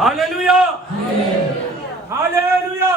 Hallelujah, hallelujah.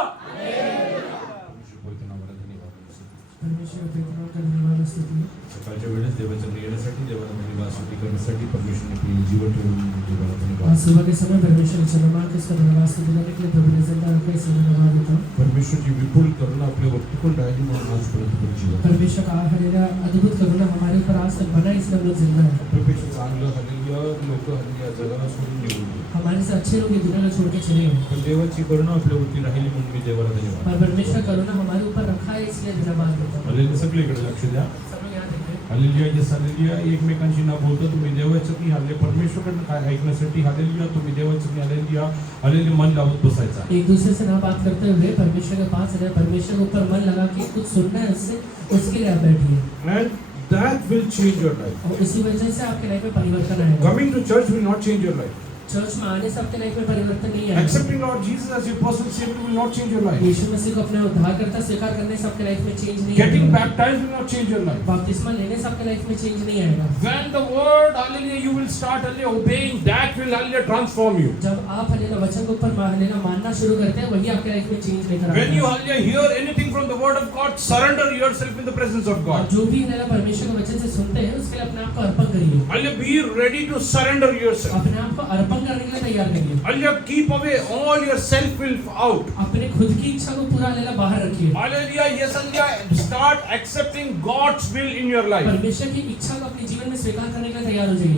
परमेश्वर का धन्यवाद स्तुति. सकाळच्या वेळेस देवाच्या येण्यासाठी, देवाला धन्यवाद स्तुती करण्यासाठी परमेश्वरने आपले जीवन ठेवून देवाला धन्यवाद. आज सुबह के समय परमेश्वर के सम्मान के इसका धन्यवाद स्तुति करने के लिए प्रभु ने जिंदा रखा, इसलिए धन्यवाद देता हूं. परमेश्वरची विपुल करुणा आपल्यावर टिकून राहिली म्हणून आजपर्यंत आपण जीवन. परमेश्वर का हलेला अद्भुत करुणा हमारे ऊपर आज तक बना, इसलिए हम लोग जिंदा हैं. आपल्यापेक्षा चांगलं हालेलुया लोक हालेलुया जगाला सोडून निघून गेले. हमारे से अच्छे लोग ये दुनिया को छोड़ के चले गए, पण देवाची करुणा आपल्यावरती राहिली म्हणून मी देवाला धन्यवाद. पर परमेश्वर करुणा हमारे ऊपर रखा है, इसलिए धन्यवाद देता हूं. हालेलुया. सगळीकडे लक्ष द्या. सब लोग यहाँ देखें. हालेलुया. जे हालेलुया एकमेकांशी न बोलता तुम्ही देवाचं की हाले परमेश्वरकडनं काय ऐकण्यासाठी हालेलुया तुम्ही देवाचं की हालेलुया हालेलुया मन लावत बसायचा. एक दूसरे से ना बात करते हुए परमेश्वर के पास रहे, परमेश्वर के ऊपर मन लगा के कुछ सुनना है उससे, उसके लिए आप बैठिए. And that will change your life. और इसी वजह से आपके लाइफ में परिवर्तन आएगा. Coming to church will not change your life. Church में आने से आपके लाइफ में परिवर्तन नहीं आएगा. Accepting Lord Jesus as your personal Savior will not change your life. यीशु मसीह को अपने उद्धारकर्ता स्वीकार करने से आपके लाइफ में चेंज नहीं Getting आएगा. baptized will not change your life. बपतिस्मा लेने से आपके लाइफ में चेंज नहीं आएगा. When the word hallelujah you will start hallelujah obeying, that will hallelujah transform you. जब आप हलेला वचन के ऊपर हलेला मानना शुरू करते हैं, वही आपके लाइफ में चेंज लेकर आता है. When you hallelujah hear anything from the word of God, surrender yourself in the presence of आप God. जो भी हलेला परमेश्वर के वचन से सुनते हैं, उसके लिए अपने आप को अर्पण करिए. Hallelujah, be ready to surrender yourself. अपने आप को अर्पण करने के लिए तैयार करिए. Hallelujah, keep away all your self will out. अपने खुद की इच्छा को पूरा हलेला बाहर रखिए. Hallelujah, yes hallelujah, start accepting God's will in your life. परमेश्वर की इच्छा को अपने जीवन में स्वीकार करने के लिए तैयार हो जाइए.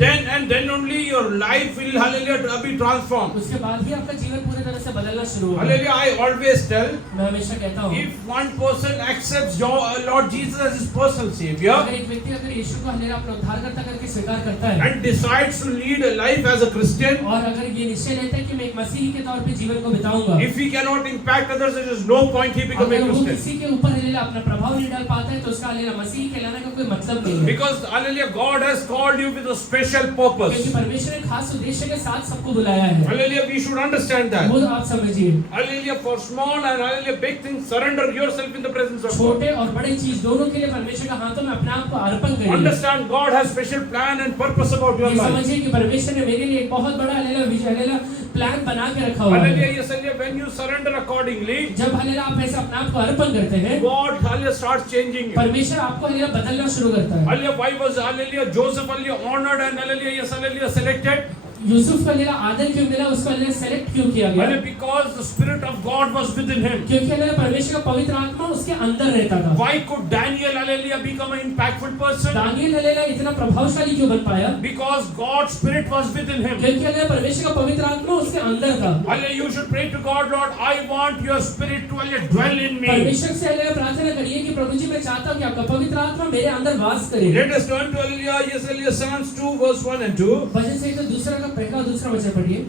Then only your life will hallelujah be transformed. उसके बाद ही आपका जीवन पूरी तरह से बदलना शुरू होगा. Hallelujah, I always tell, मैं हमेशा कहता हूँ, if one person accepts your Lord Jesus as his personal Savior अगर एक व्यक्ति अगर यीशु को हलेला अपना उद्धारकर्ता करके स्वीकार करता है and decides to lead a life as a Christian, और अगर ये निश्चय लेता है कि मैं एक मसीही के तौर पे जीवन को बिताऊंगा, if he cannot impact others, there is no point he becoming अगर a वो Christian. किसी के ऊपर हलेला अपना प्रभाव नहीं डाल पाता है, तो उसका हलेला मसीही कहलाने का कोई मतलब नहीं है. Because hallelujah, God has called you with a special purpose. क्योंकि परमेश्वर ने खास उद्देश्य के साथ सबको बुलाया है. Hallelujah, we should understand that. वो आप समझिए. Hallelujah, for small and hallelujah big things, surrender yourself in the presence of God. छोटे और बड़े चीज दोनों के लिए परमेश्वर के हाथों में अपने आप को अर्पण करिए. Understand God has special plan and purpose about your ये life. समझिए कि परमेश्वर ने मेरे लिए एक बहुत बड़ा हलेला विजय हलेला प्लान बना के रखा हुआ है. Hallelujah, yes, hallelujah, when you surrender accordingly, जब हलेला आप ऐसे अपने आप को अर्पण करते हैं, God hallelujah starts changing you. परमेश्वर आपको हलेला बदलना शुरू करता है. Hallelujah, why was hallelujah Joseph hallelujah honored and hallelujah yes hallelujah selected? Yusuf को हलेला आदर क्यों मिला, उसको हलेला सेलेक्ट क्यों किया गया? Hallelujah, because the spirit of God was within him. क्योंकि हलेला परमेश्वर का पवित्र आत्मा उसके अंदर रहता था. Why could Daniel hallelujah become an impactful person? Daniel हलेला इतना प्रभावशाली क्यों बन पाया? Because God's spirit was within him. क्योंकि हलेला परमेश्वर का पवित्र आत्मा उसके अंदर था. Hallelujah, you should pray to God, Lord, I want your spirit to hallelujah dwell in me. परमेश्वर से हलेला प्रार्थना करिए कि प्रभु जी मैं चाहता हूँ कि आपका पवित्र आत्मा मेरे अंदर वास करे. Let us turn to hallelujah yes hallelujah Psalms 2 verse 1 and 2. भजन संहिता दूसरा का पहला और दूसरा वचन पढ़िए.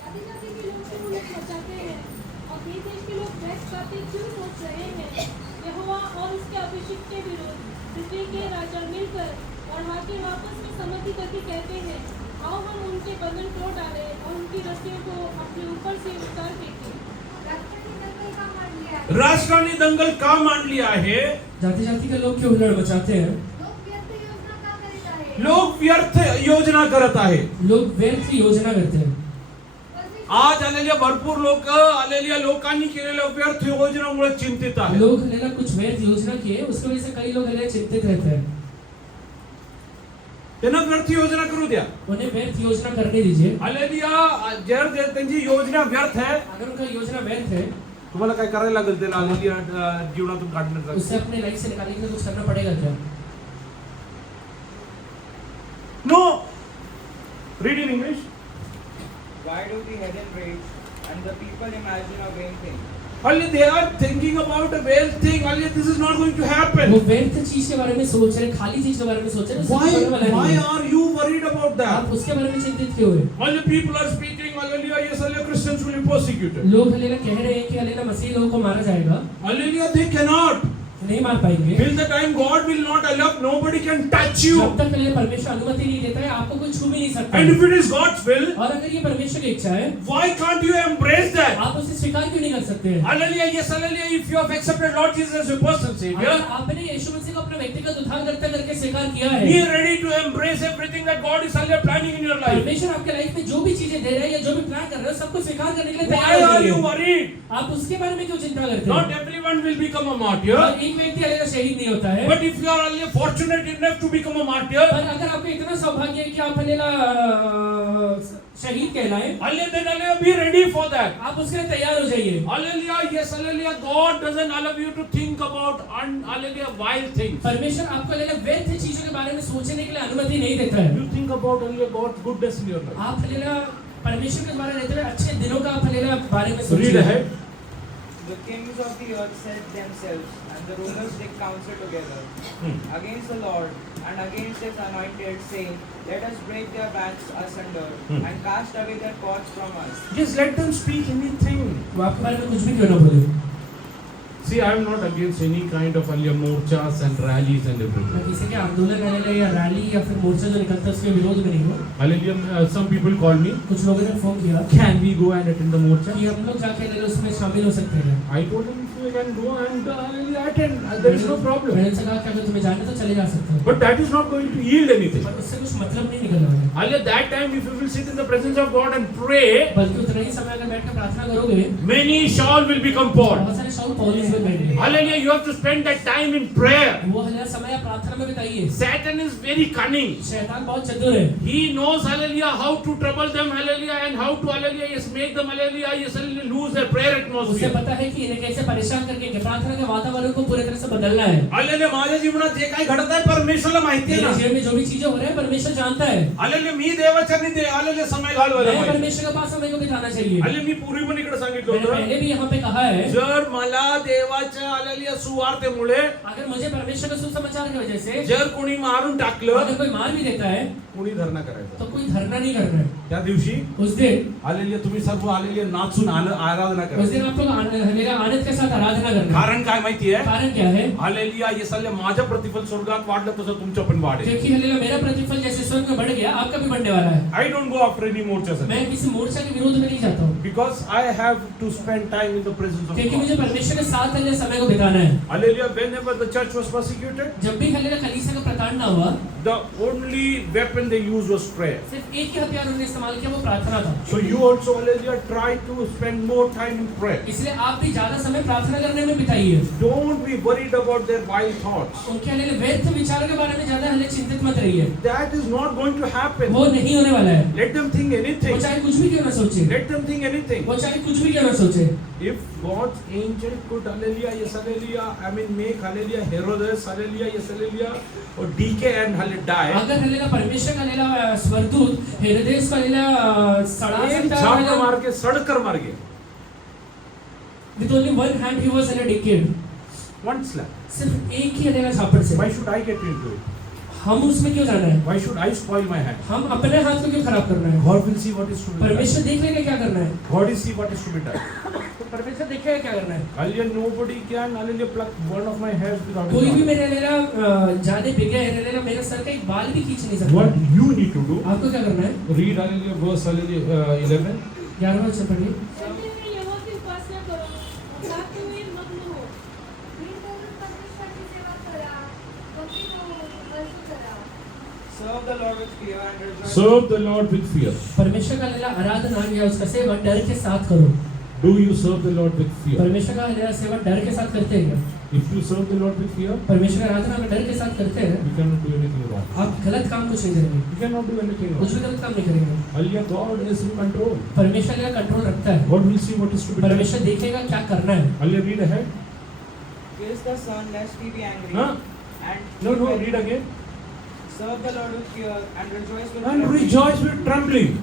जाति-जाति के लोग क्यों उन्हें बचाते हैं और देश-देश के लोग व्यर्थ बातें क्यों सोच रहे हैं? यहोवा और उसके अभिषिक्त के विरुद्ध पृथ्वी के राजा मिलकर और हाकिम आपस में सम्मति करके कहते हैं, आओ हम उनके बंधन तोड़ डालें और उनकी रस्सियों को अपने ऊपर से उतार फेंकें. राष्ट्राने दंगल का मान लिया है? जाति जाति के लोग क्यों हुल्लड़ मचाते हैं? लोग व्यर्थ योजना करत आहे. लोग व्यर्थ योजना करते हैं. आज आलेल्या भरपूर लोक आलेल्या लोकांनी केलेल्या व्यर्थ योजनामुळे चिंतित आहेत. लोग हलेला कुछ व्यर्थ योजना किए, उसकी वजह से कई लोग हलेला चिंतित रहते हैं. त्यांना व्यर्थ योजना करू द्या. उन्हें व्यर्थ योजना करने दीजिए. आलेल्या जर त्यांची योजना व्यर्थ आहे, अगर उनका योजना व्यर्थ है, तुम्हाला काय करायला लागेल त्याला आलेल्या जीवनातून काढण्यासाठी? उससे अपने लाइफ से निकालने के लिए कुछ करना पड़ेगा क्या? No. Read in English. Why do the heathen rage and the people imagine a vain thing? Only they are thinking about a vain thing. Only this is not going to happen. वो व्यर्थ चीज के बारे में सोच रहे हैं, खाली चीज के बारे में सोच रहे हैं. Why are you worried about that? आप उसके बारे में चिंतित क्यों हैं? Only people are speaking. Hallelujah. Yes, hallelujah. Christians will be persecuted. लोग हलेला कह रहे हैं कि हलेला मसीही लोगों को मारा जाएगा. Hallelujah. They cannot. नहीं मार पाएंगे। Till the time God will not allow, nobody can touch you. जब तक के लिए परमेश्वर अनुमति नहीं देता है, आपको कोई छू भी नहीं सकता। And if it is God's will, और अगर ये परमेश्वर की इच्छा है, why can't you embrace that? आप उसे स्वीकार क्यों नहीं कर सकते? Hallelujah, yes, hallelujah. If you have accepted Lord Jesus as your personal Savior, अगर आपने यीशु मसीह को अपना व्यक्तिगत उद्धारकर्ता करके स्वीकार किया है, be ready to embrace everything that God is hallelujah planning in your life. परमेश्वर आपके लाइफ में जो भी चीजें दे रहे हैं या जो भी प्लान कर रहे हैं, सबको स्वीकार करने के लिए Why तैयार हो are you जाइए। worried? आप उसके बारे में क्यों चिंता करते Not हैं? everyone will become a martyr. और एक व्यक्ति अलेगा शहीद नहीं होता है। But if you are only fortunate enough to become a martyr, पर अगर आपको इतना सौभाग्य है कि आप अलेला शहीद कहलाए, hallelujah, be ready for that. आप उसके लिए तैयार हो जाइए। Hallelujah, yes, hallelujah. God doesn't allow you to think about hallelujah wild things. परमेश्वर आपको अलेला व्यर्थ चीजों के बारे में सोचने के लिए अनुमति नहीं देता है। You think about hallelujah God's goodness in your life. आप अलेला परमेश्वर के द्वारा रहते हुए अच्छे दिनों का आप अलेला बारे में Read सोचिए। ahead. The kings of the earth set themselves, and the rulers take counsel together against the Lord and against his anointed, saying, Let us break their bands asunder and cast away their cords from us. Just let them speak anything. वो आपके बारे में कुछ भी क्यों ना बोले। See, I am not against any kind of hallelujah morchas and rallies and मैं everything. किसी के आंदोलन अलेला या रैली या फिर मोर्चा जो निकलता है उसके विरोध में नहीं हूँ। Hallelujah. Some people call me. कुछ लोगों ने फोन किया Can we go and attend the morcha? कि हम लोग जाके अलेला उसमें शामिल हो सकते हैं। I told them if you can go and hallelujah attend. There is no problem. मैंने उनसे कहा कि अगर तुम्हें जाना तो चले जा सकते हो। But that is not going to yield anything. पर उससे कुछ मतलब नहीं निकल रहा है। Hallelujah. That time, if you will sit in the presence of God and pray, बल्कि उतना ही समय अगर बैठकर प्रार्थना करोगे, many Saul will become Paul. बहुत सारे शाऊल पौलुस में बैठ गए। Hallelujah. You have to spend that time in prayer. वो हल्ला समय आप प्रार्थना में बिताइए। Satan is very cunning. शैतान बहुत चतुर है। He knows, hallelujah, how to trouble them, hallelujah, and how to, hallelujah, yes, make them, hallelujah, yes, hallelujah, lose their prayer उसे atmosphere. पता है कि इन्हें कैसे परेशान करके इनके प्रार्थना के वातावरण को पूरी तरह से बदलना है। Hallelujah, माझ्या जीवनात जे काही घडत आहे परमेश्वराला माहिती आहे मेरे ना. जीवन में जो भी चीजें हो रही है परमेश्वर जानता है। Hallelujah, मी देवाच्या निधे, hallelujah, समय घालवायला मैं पाहिजे. परमेश्वर के पास समय को बिताना चाहिए। Hallelujah, मी पूर्वी पण इकडे सांगितलं मैंने होतं. पहले भी यहाँ पे कहा है, जर मला देवाच्या, hallelujah, सुवार्तेमुळे अगर मुझे परमेश्वर के सुसमाचार की वजह से जर कोणी मारून टाकलं, अगर कोई मार भी देता है कोणी धरणा करायचा. तो कोई धरना नहीं करना है। त्या दिवशी उस दिन हालेलुया तुम्ही सर्व हालेलुया नाचून आराधना उस करा. दिन आप लोग आनंद के साथ आराधना करना है। कारण काय माहिती आहे? कारण क्या है? हालेलुया येसल्या माझं प्रतिफल स्वर्गात वाढलं तसं तुमचं पण वाढेल. क्योंकि हल्लेलुया मेरा प्रतिफल जैसे स्वर्ग में बढ़ गया, आपका भी बढ़ने वाला है। I don't go after any morchas मैं किसी मोर्चा के विरोध में नहीं जाता हूँ, because I have to spend time in the presence of क्योंकि God. मुझे परमेश्वर के साथ हल्ले समय को बिताना है। Hallelujah, whenever the church was persecuted, जब भी हल्लेलुया कलीसिया का प्रताड़ना हुआ, the only weapon they used was prayer. सिर्फ एक ही हथियार उन्होंने इस्तेमाल किया, वो प्रार्थना था। So you also, hallelujah, try to spend more time in prayer. इसलिए आप भी ज्यादा समय प्रार्थना करने में बिताइए। Don't be worried about their wild thoughts. उनके हल्लेलुया व्यर्थ विचारों के बारे में ज्यादा हल्ले चिंतित मत रहिए, That is not going to happen. वो नहीं होने वाला है। Let them think वो anything. चाहे कुछ भी क्यों ना सोचे, Let them think anything. वो चाहे कुछ भी क्यों ना सोचे। If God's angel could, hallelujah, yes, hallelujah, I mean, make, hallelujah, Herodes, hallelujah, yes, hallelujah, or decay and hallelujah, die. अगर हल्लेलुया परमेश्वर का हल्लेलुया स्वर्गदूत हेरोदेस को हल्लेलुया सड़ा एक सकता झापड़ है, मार के सड़कर मार गया. with only one hand he was decayed, One slap. सिर्फ एक ही हल्लेलुया झापड़ से। Why should I get into it? हम उसमें क्यों जाना है? Why should I spoil my hand? हम अपने हाथ को क्यों खराब करना है? God will see what is to be done. परमेश्वर देख लेगा क्या करना है। God will see what is to be done. तो परमेश्वर देखेगा क्या करना है। Hallelujah, nobody can, hallelujah, pluck one of my hairs without कोई भी his knowledge. मेरे हल्लेलुया जाने बिगड़े हल्लेलुया मेरे सर का एक बाल भी खींच नहीं What सकता। you need to do, आपको क्या करना है? read, hallelujah, verse, hallelujah, 11. 11वां वचन पढ़िए। चलते हुए यहोवा की उपासना करो और जागते हुए मग्न हो। परमेश्वर की सेवा करा, भक्ति को वर्षो करा। Serve the Lord with fear and rejoice. Serve the Lord with fear. परमेश्वर का हल्लेलुया आराधना या उसका सेवा डर के साथ करो। Do you serve the Lord with fear? परमेश्वर का हल्लेलुया सेवा डर के साथ करते हैं क्या? If you serve the Lord with fear, परमेश्वर का आराधना में डर के साथ करते हैं, you cannot do anything wrong. आप गलत काम कुछ नहीं करेंगे, You cannot do anything कुछ wrong. भी गलत काम नहीं करेंगे। Hallelujah, God is in control. परमेश्वर का कंट्रोल रखता है। God will see what is to be done. परमेश्वर देखेगा क्या करना है। Hallelujah, read ahead. Kiss the Son, lest he be angry. Huh? And No, read again. serve the Lord with fear and rejoice with And trembling. rejoice with trembling.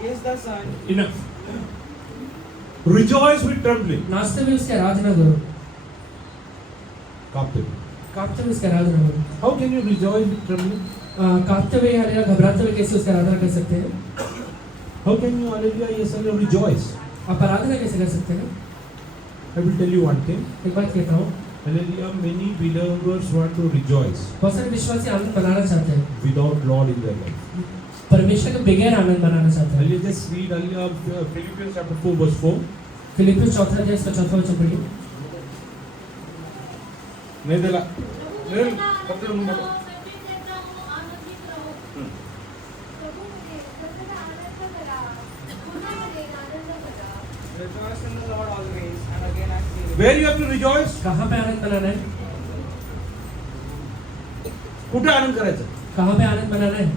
Kiss the Son, Enough. Rejoice with trembling. नाचते हुए उसकी आराधना करो, Captive. कांपते हुए उसकी आराधना करो। How can you rejoice with trembling? कांपते हुए या घबराते हुए कैसे उसकी आराधना कर सकते हैं? How can you, hallelujah, yes, hallelujah, rejoice? आप आराधना कैसे कर सकते हैं? I will tell you one thing. एक बात कहता हूँ, Hallelujah. Many believers want to rejoice बहुत सारे विश्वासी आनंद मनाना चाहते हैं, without Lord in their life. परमेश्वर के बगैर आनंद मनाना चाहते हैं। Hallelujah. Just read Hallelujah, Philippians chapter 4 verse 4. फिलिप्पियों 4 अध्याय इसका 4वां वचन पढ़िए। नहीं दिला प्रभु नहीं, में मेरा पकड़ आनंद लो, करो, सभी कहता हूँ, आनंदित रहो। प्रभू मध्ये प्रसन्न आनंद करा, पुन्हामध्ये आनंद करा. Rejoice in the Lord always, and again I say, Where you have to rejoice? कहाँ पे आनंद मनाना है? कुठे आनंद करायचा? कहाँ पे आनंद मनाना है?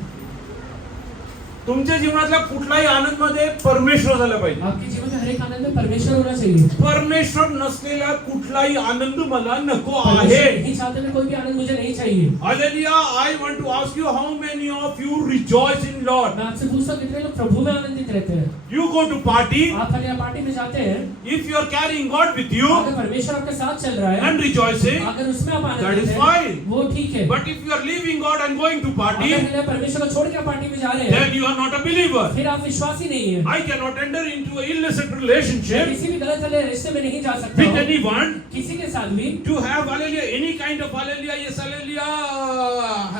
तुमच्या जीवनातल्या कुठलाही आनंद मध्ये परमेश्वर झाला पाहिजे. आपके जीवन में हर एक आनंद में परमेश्वर होना चाहिए। परमेश्वर नसलेला कुठलाही आनंद मला नको आहे. परमेश्वर नहीं चाहते में कोई भी आनंद मुझे नहीं चाहिए। Hallelujah. I want to ask you, how many of you rejoice in Lord? मैं आपसे पूछता हूँ कितने लोग प्रभु में आनंदित रहते हैं? You go to party. आप हलिया पार्टी में जाते हैं, If you are carrying God with you अगर परमेश्वर आपके साथ चल रहा है, and rejoicing, अगर उसमें आप that आनंदित is हैं, fine. वो ठीक है। But if you are leaving God and going to party, अगर हलिया परमेश्वर को छोड़ के आप पार्टी में जा रहे हैं, then you are not a believer. फिर आप विश्वासी नहीं है। I cannot enter into a illicit मैं relationship किसी भी गलत वाले रिश्ते में नहीं जा सकता with हूँ, anyone किसी के साथ भी, to have hallelujah any kind of hallelujah, yes hallelujah,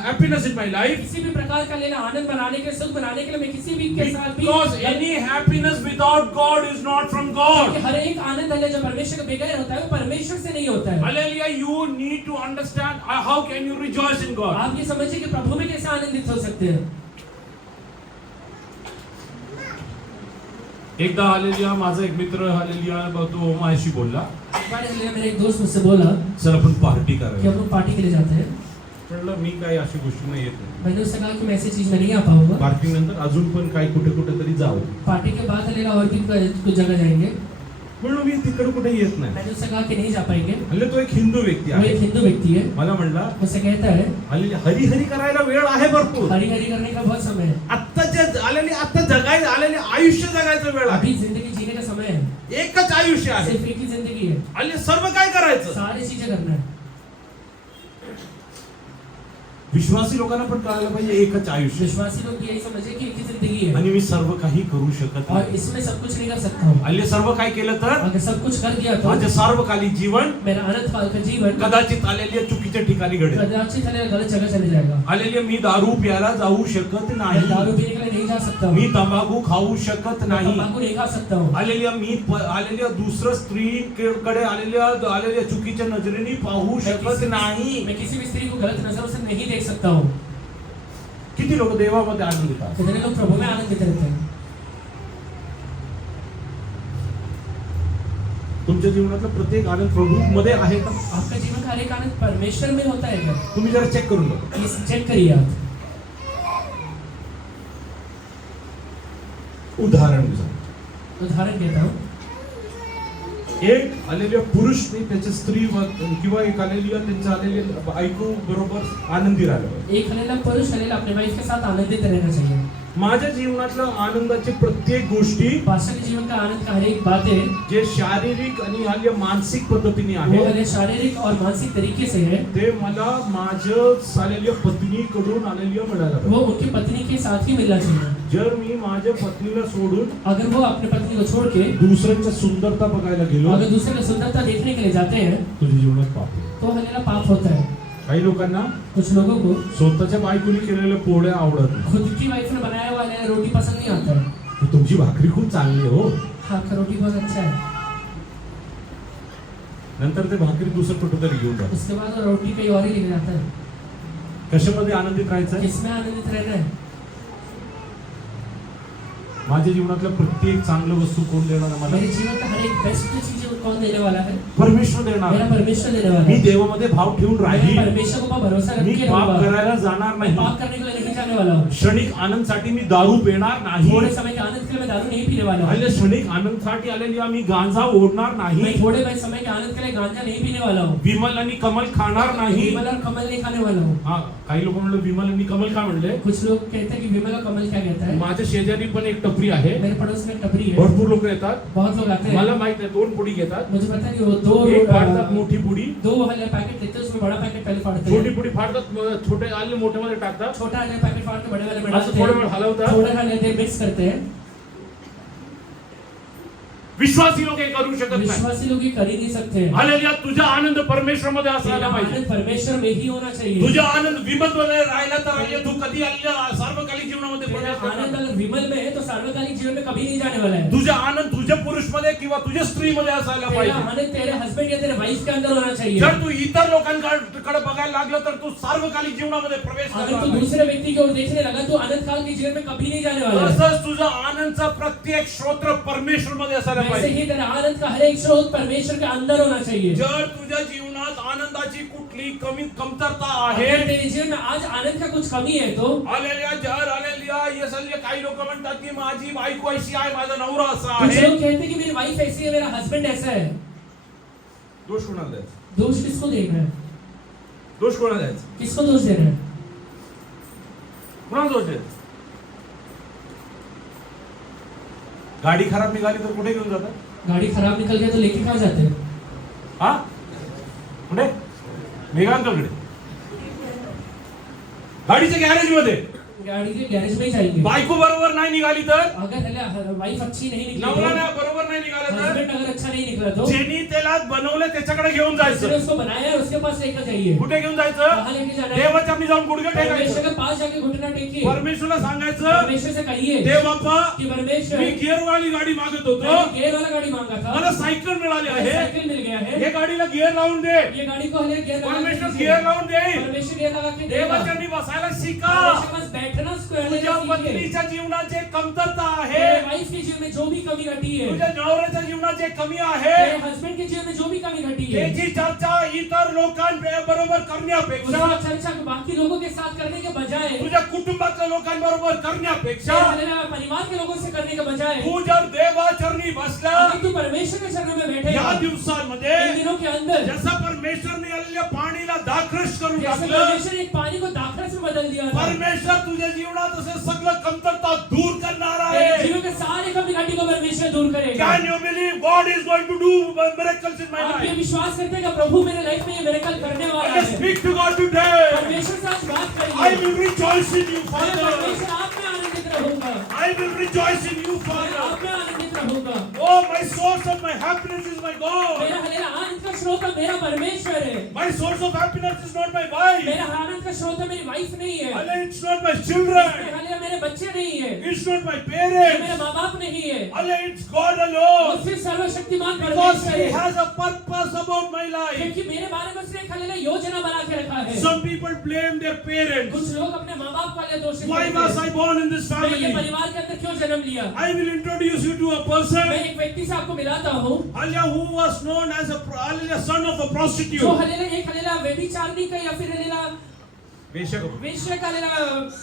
happiness in my life. किसी भी प्रकार का लेना आनंद बनाने के सुख बनाने के लिए मैं किसी भी के साथ भी, Because any happiness without God is not from क्योंकि God. हर एक आनंद है जो परमेश्वर के बगैर होता है वो परमेश्वर से नहीं होता है। Hallelujah, you need to understand how can you rejoice in God. आप ये समझिए कि प्रभु में कैसे आनंदित हो सकते हैं। एकदा हालेलुया माझा एक मित्र हालेलुया तो माझ्याशी बोलला, एक बार इसलिए मेरे एक दोस्त मुझसे बोला सर आपण पार्टी कि हम करायला. लोग पार्टी के लिए जाते हैं। म्हटलं मी काय अशी गोष्टी नाही येत नाही. मैंने उससे कहा कि मैं ऐसी चीज में नहीं आ पाऊंगा, पार्टी नंतर अजून पण काही कुठे कुठे तरी जाऊ. पार्टी के बाद लेगा और भी कुछ जगह जाएंगे। म्हणलं मी तिकडे कुठे येत नाही. मैंने उससे कहा कि नहीं जा पाएंगे। म्हणजे तो एक हिंदू व्यक्ती वो आहे. एक हिंदू व्यक्ति है, मला म्हणला मुझसे कहता है हालेलुया हरी हरी करायला वेळ आहे भरपूर. हरी हरी करने का बहुत समय है, आता जगायला आलेले आयुष्य जगायचं वेळ आहे. अभी जिंदगी जीने का समय है, एकच आयुष्य आहे. सिर्फ एक ही जिंदगी है, आणि सर्व काय करायचं. सारी चीजें करना है। विश्वासी लोकांना पण कळायला पाहिजे एकच आयुष्य विश्वासी लोग यही समझे कि एक ही जिंदगी है आणि मी सर्व काही करू शकत और नाही. इसमें सब कुछ नहीं कर सकता हूँ। आणि सर्व काय केलं तर अगर सब कुछ कर दिया तो माझे सार्वकालिक जीवन मेरा अनंत काल का जीवन कदाचित आलेल्या चुकीच्या ठिकाणी घडेल. कदाचित हमें गलत जगह चले जाएगा। आलेले मी दारू प्यायला जाऊ शकत मैं नाही. दारू पीने के लिए नहीं जा सकता मी हूँ, तंबाखू खाऊ शकत नाही. तंबाकू नहीं खा सकता हूँ, आलेल्या आलेल्या दुसरं स्त्रीकडे आलेल्या चुकीच्या नजरेने पाहू शकत नाही. मैं किसी भी स्त्री को गलत नजरों से नहीं देख सकता हूँ। किती लोक देवामध्ये आनंद घेतात. कितने लोग प्रभु में आनंदित रहते हैं। तुमच्या जीवनातला प्रत्येक आनंद प्रभू मध्ये आहे का. आपका जीवन का हर एक आनंद परमेश्वर में होता है क्या? तुम्ही जरा चेक करून बघा. ये चेक करिए आप। उदाहरण घ्या. उदाहरण देता हूँ, एक आलेल्या पुरुषने त्याच्या स्त्री किंवा एक आलेल्या त्यांच्या आलेल्या बायको बरोबर आनंदी राहिलं. एक हलेला पुरुष हलेला अपने वाइफ के साथ आनंदित रहना चाहिए। माझ्या जीवनातल्या आनंदाची प्रत्येक गोष्टी पास्टर के जीवन का आनंद का हर एक बात है जे शारीरिक आणि हल्ली मानसिक पद्धतीने वो आहे हले शारीरिक और मानसिक तरीके से है, ते मला माझ्या आलेल्या पत्नीकडून आलेल्या मिळायला वो पाहिजे. उनकी पत्नी के साथ ही मिलना चाहिए। जर मी माझ्या पत्नीला सोडून अगर वो अपनी पत्नी को छोड़ के दुसऱ्यांच्या सुंदरता बघायला गेलो अगर दूसरे की सुंदरता देखने के लिए जाते हैं तुझ्या जीवनात पाप आहे. तो हलेला पाप होता है। काही लोकांना कुछ लोगों को स्वतःच्या बायकोनी केलेल्या पोळ्या आवडत नाही. खुद की वाइफ ने बनाया हुआ हलेला रोटी पसंद नहीं आता है। तुमची भाकरी खूप चांगली आहे हो. हाँ, आपका रोटी बहुत अच्छा है। नंतर ते भाकरी दुसरं कुठं तरी घेऊन जातो. उसके बाद वो रोटी कहीं और ही लेके जाता है। कशामध्ये आनंदित राहायचं. किसमें आनंदित रहना है? माझ्या जीवनातल्या प्रत्येक चांगलं वस्तू कोण देणार आहे मला. मेरे जीवन का हर एक बेस्ट चीज कौन देने वाला है? परमेश्वर देणार मेरा आहे. परमेश्वर देने वाला मी है। देवामध्ये भाव ठेवून मैं राहील. परमेश्वर को भरोसा रख मी के पाप रहूंगा। करायला जाणार मैं नाही. पाप करने के लिए नहीं जाने वाला हूँ। क्षणिक आनंदसाठी मी दारू पिणार नाही. थोड़े समय के आनंद के लिए मैं दारू नहीं पीने वाला हूँ। आणि क्षणिक आनंदसाठी आलेली आम्ही गांजा ओढणार मैं नाही. थोड़े समय के आनंद के लिए गांजा नहीं पीने वाला हूँ। विमल आणि कमल खाणार नाही. विमल और कमल नहीं खाने वाला हूँ। हा, काही लोक म्हणलं विमल आणि कमल काय म्हणले. कुछ लोग कहते हैं कि विमल और कमल क्या कहता है? माझ्या शेजारी पण एक टपरी आहे. मेरे पड़ोस में एक टपरी है, भरपूर लोक येतात. बहुत लोग आते मला हैं। माहित नाही 2 पुडी घेतात. मुझे पता नहीं, वो दो एक फाडतात मोठी पुडी. दो वाले पैकेट देते हैं, उसमें बड़ा पैकेट पहले फाड़ते छोटी हैं, पुडी फाडतात, छोटे आले मोठे मध्ये टाकतात. छोटा वाले पैकेट फाड़ के बड़े वाले में असं डालते थोडा वेळ हैं, हलवतात. थोड़ा वाले देर मिक्स करते हैं। विश्वासी लोक हे करू शकत नाही. विश्वासी लोग ये कर ही नहीं सकते हैं. हालेलुया. तुझा आनंद परमेश्वरमध्ये असायला तेरा पाहिजे. आनंद परमेश्वर में ही होना चाहिए. तुझा आनंद विमतमध्ये राहिला तर हालेलुया तू कधी हालेलुया सार्वकालिक जीवनामध्ये तेरा प्रवेश करणार आनंद नाही. अगर विमल में है तो सार्वकालिक जीवन में कभी नहीं जाने वाला है. तुझा आनंद तुझ्या पुरुषमध्ये किंवा तुझ्या स्त्रीमध्ये असायला तेरा पाहिजे. आनंद तेरे हस्बैंड या तेरे वाइफ के अंदर होना चाहिए. जर तू इतर लोकांकडे बघायला लागलं तर तू सार्वकालिक जीवनामध्ये प्रवेश अगर करणार तू नाही. दूसरे व्यक्ति की ओर देखने लगा तो अनंत काल के जीवन में कभी नहीं जाने वाला है. तसंच तुझा आनंदचा प्रत्येक स्रोत परमेश्वरमध्ये असायला वैसे पाहिजे. ही तेरा आनंद का हर एक स्रोत परमेश्वर के अंदर होना चाहिए. जर तुझ्या जीवनात आनंदाची कुठली कमतरता आहे, अगर तेरे जीवन में आज आनंद का कुछ कमी है तो हालेलुया. जर हालेलुया ये सल्ले काही लोक म्हणतात की माझी बायको अशी आहे, माझा नवरा असा कुछ आहे. लोग कहते हैं कि मेरी वाइफ ऐसी है, मेरा हस्बैंड ऐसा है. दोष कोणाला द्यायचा? दोष किसको देख रहे हैं? दोष कोणाला द्यायचा? किसको दोष दे रहे हैं? कोणाला दोष द्यायचा? गाडी खराब निघाली तर कुठे घेऊन जातात? गाड़ी खराब निकल गया तो लेके कहाँ जाते हैं? हा कुठे? मेघांकलकडे. गाडीच्या गॅरेज मध्ये. गाड़ी के गैरेज में ही जाएंगे. बायको बरोबर नाही निघाली तर, अगर वाइफ अच्छी नहीं निकली, नवरा नाही बरोबर नाही निघाला तर, हस्बैंड अगर अच्छा नहीं निकला तो ज्यांनी त्याला बनवलं त्याच्याकडे घेऊन जिसने जायचं. उसको बनाया है उसके पास लेकर जाइए. कुठे घेऊन जायचं? कहाँ लेके जाना है? देवाच्या आम्ही जाऊन गुडघे परमेश्वर टेकायचं. के पास जाके घुटना टेकिए. परमेश्वरला सांगायचं, परमेश्वर से कहिए देव बाप्पा कि परमेश्वर मी गिअरवाली गाडी मागत होतो, मैंने गियर वाला गाड़ी मांगा था, मला सायकल मिळाली मुझे आहे, साइकिल मिल गया है. हे गाडीला गिअर लावून दे. ये गाड़ी को हले गियर लगा के परमेश्वर दीजिए. गिअर लावून दे. परमेश्वर गियर लगा के देगा. देवाच्या आम्ही बसायला शिका. परमेश्वर के पास बैठना सीखिए. तुझ्या पत्नीच्या जीवनाचे कमतरता आहे, तेरे वाइफ के जीवन में जो भी कमी घटी है, तुझ्या नवऱ्याच्या जीवनाचे कमी आहे, तेरे हस्बैंड के जीवन में जो भी कमी घटी है, त्याची चर्चा इतर लोकांबरोबर करण्यापेक्षा, उसका चर्चा बाकी लोगों के साथ करने के बजाय, तुझ्या कुटुंबातल्या लोकांबरोबर करण्यापेक्षा, तेरे परिवार के लोगों से करने के बजाय, तू जर देवाचरणी बसला अगर तू परमेश्वर के चरणों में बैठे या दिवसांमध्ये, इन दिनों के अंदर, जसा परमेश्वरने आलेल्या पाणीला दाखरस करून जैसे टाकलं, परमेश्वर ने एक पानी को दाखरस में बदल दिया था, परमेश्वर तुझ्या जीवनात असे सगळं कमतरता दूर करणार तेरे आहे. जीवन के सारे कमी घटी को परमेश्वर दूर करेगा. Can you believe God is going to do miracles in my आप ये life? विश्वास करते हैं कि प्रभु मेरे लाइफ में ये मिरेकल करने वाला I can है. speak to God today. परमेश्वर से आज बात I करिए. will rejoice in you, मैं Father. परमेश्वर आप में आनंदित रहूंगा. I will rejoice in you, मैं Father. आप में आनंदित रहूंगा. Oh, my source of my happiness is my God. मेरा हलेला आनंद का स्रोत मेरा परमेश्वर है. My source of happiness is not my wife. मेरा आनंद का स्रोत मेरी वाइफ नहीं है. Hallelujah, it's not my children. हलेला मेरे बच्चे नहीं है. It's not my ये parents. मेरे माँ बाप नहीं है. Hallelujah, it's God वो alone. सिर्फ सर्वशक्तिमान Because परमेश्वर He है. has a purpose about my life. क्योंकि मेरे बारे में उसने एक हलेला योजना बना के रखा है. Some people blame their parents. कुछ लोग अपने माँ बाप को हलेला दोषी Why करते was हैं. I born in this मैं ये family? परिवार के अंदर क्यों जन्म लिया. I will introduce you to a मैं person, एक व्यक्ति से आपको मिलाता हूँ Hallelujah, who was known as a Hallelujah, son of a prostitute. जो हलेला एक हलेला व्यभिचारिणी का या फिर हलेला बेशक वेश्या का हलेला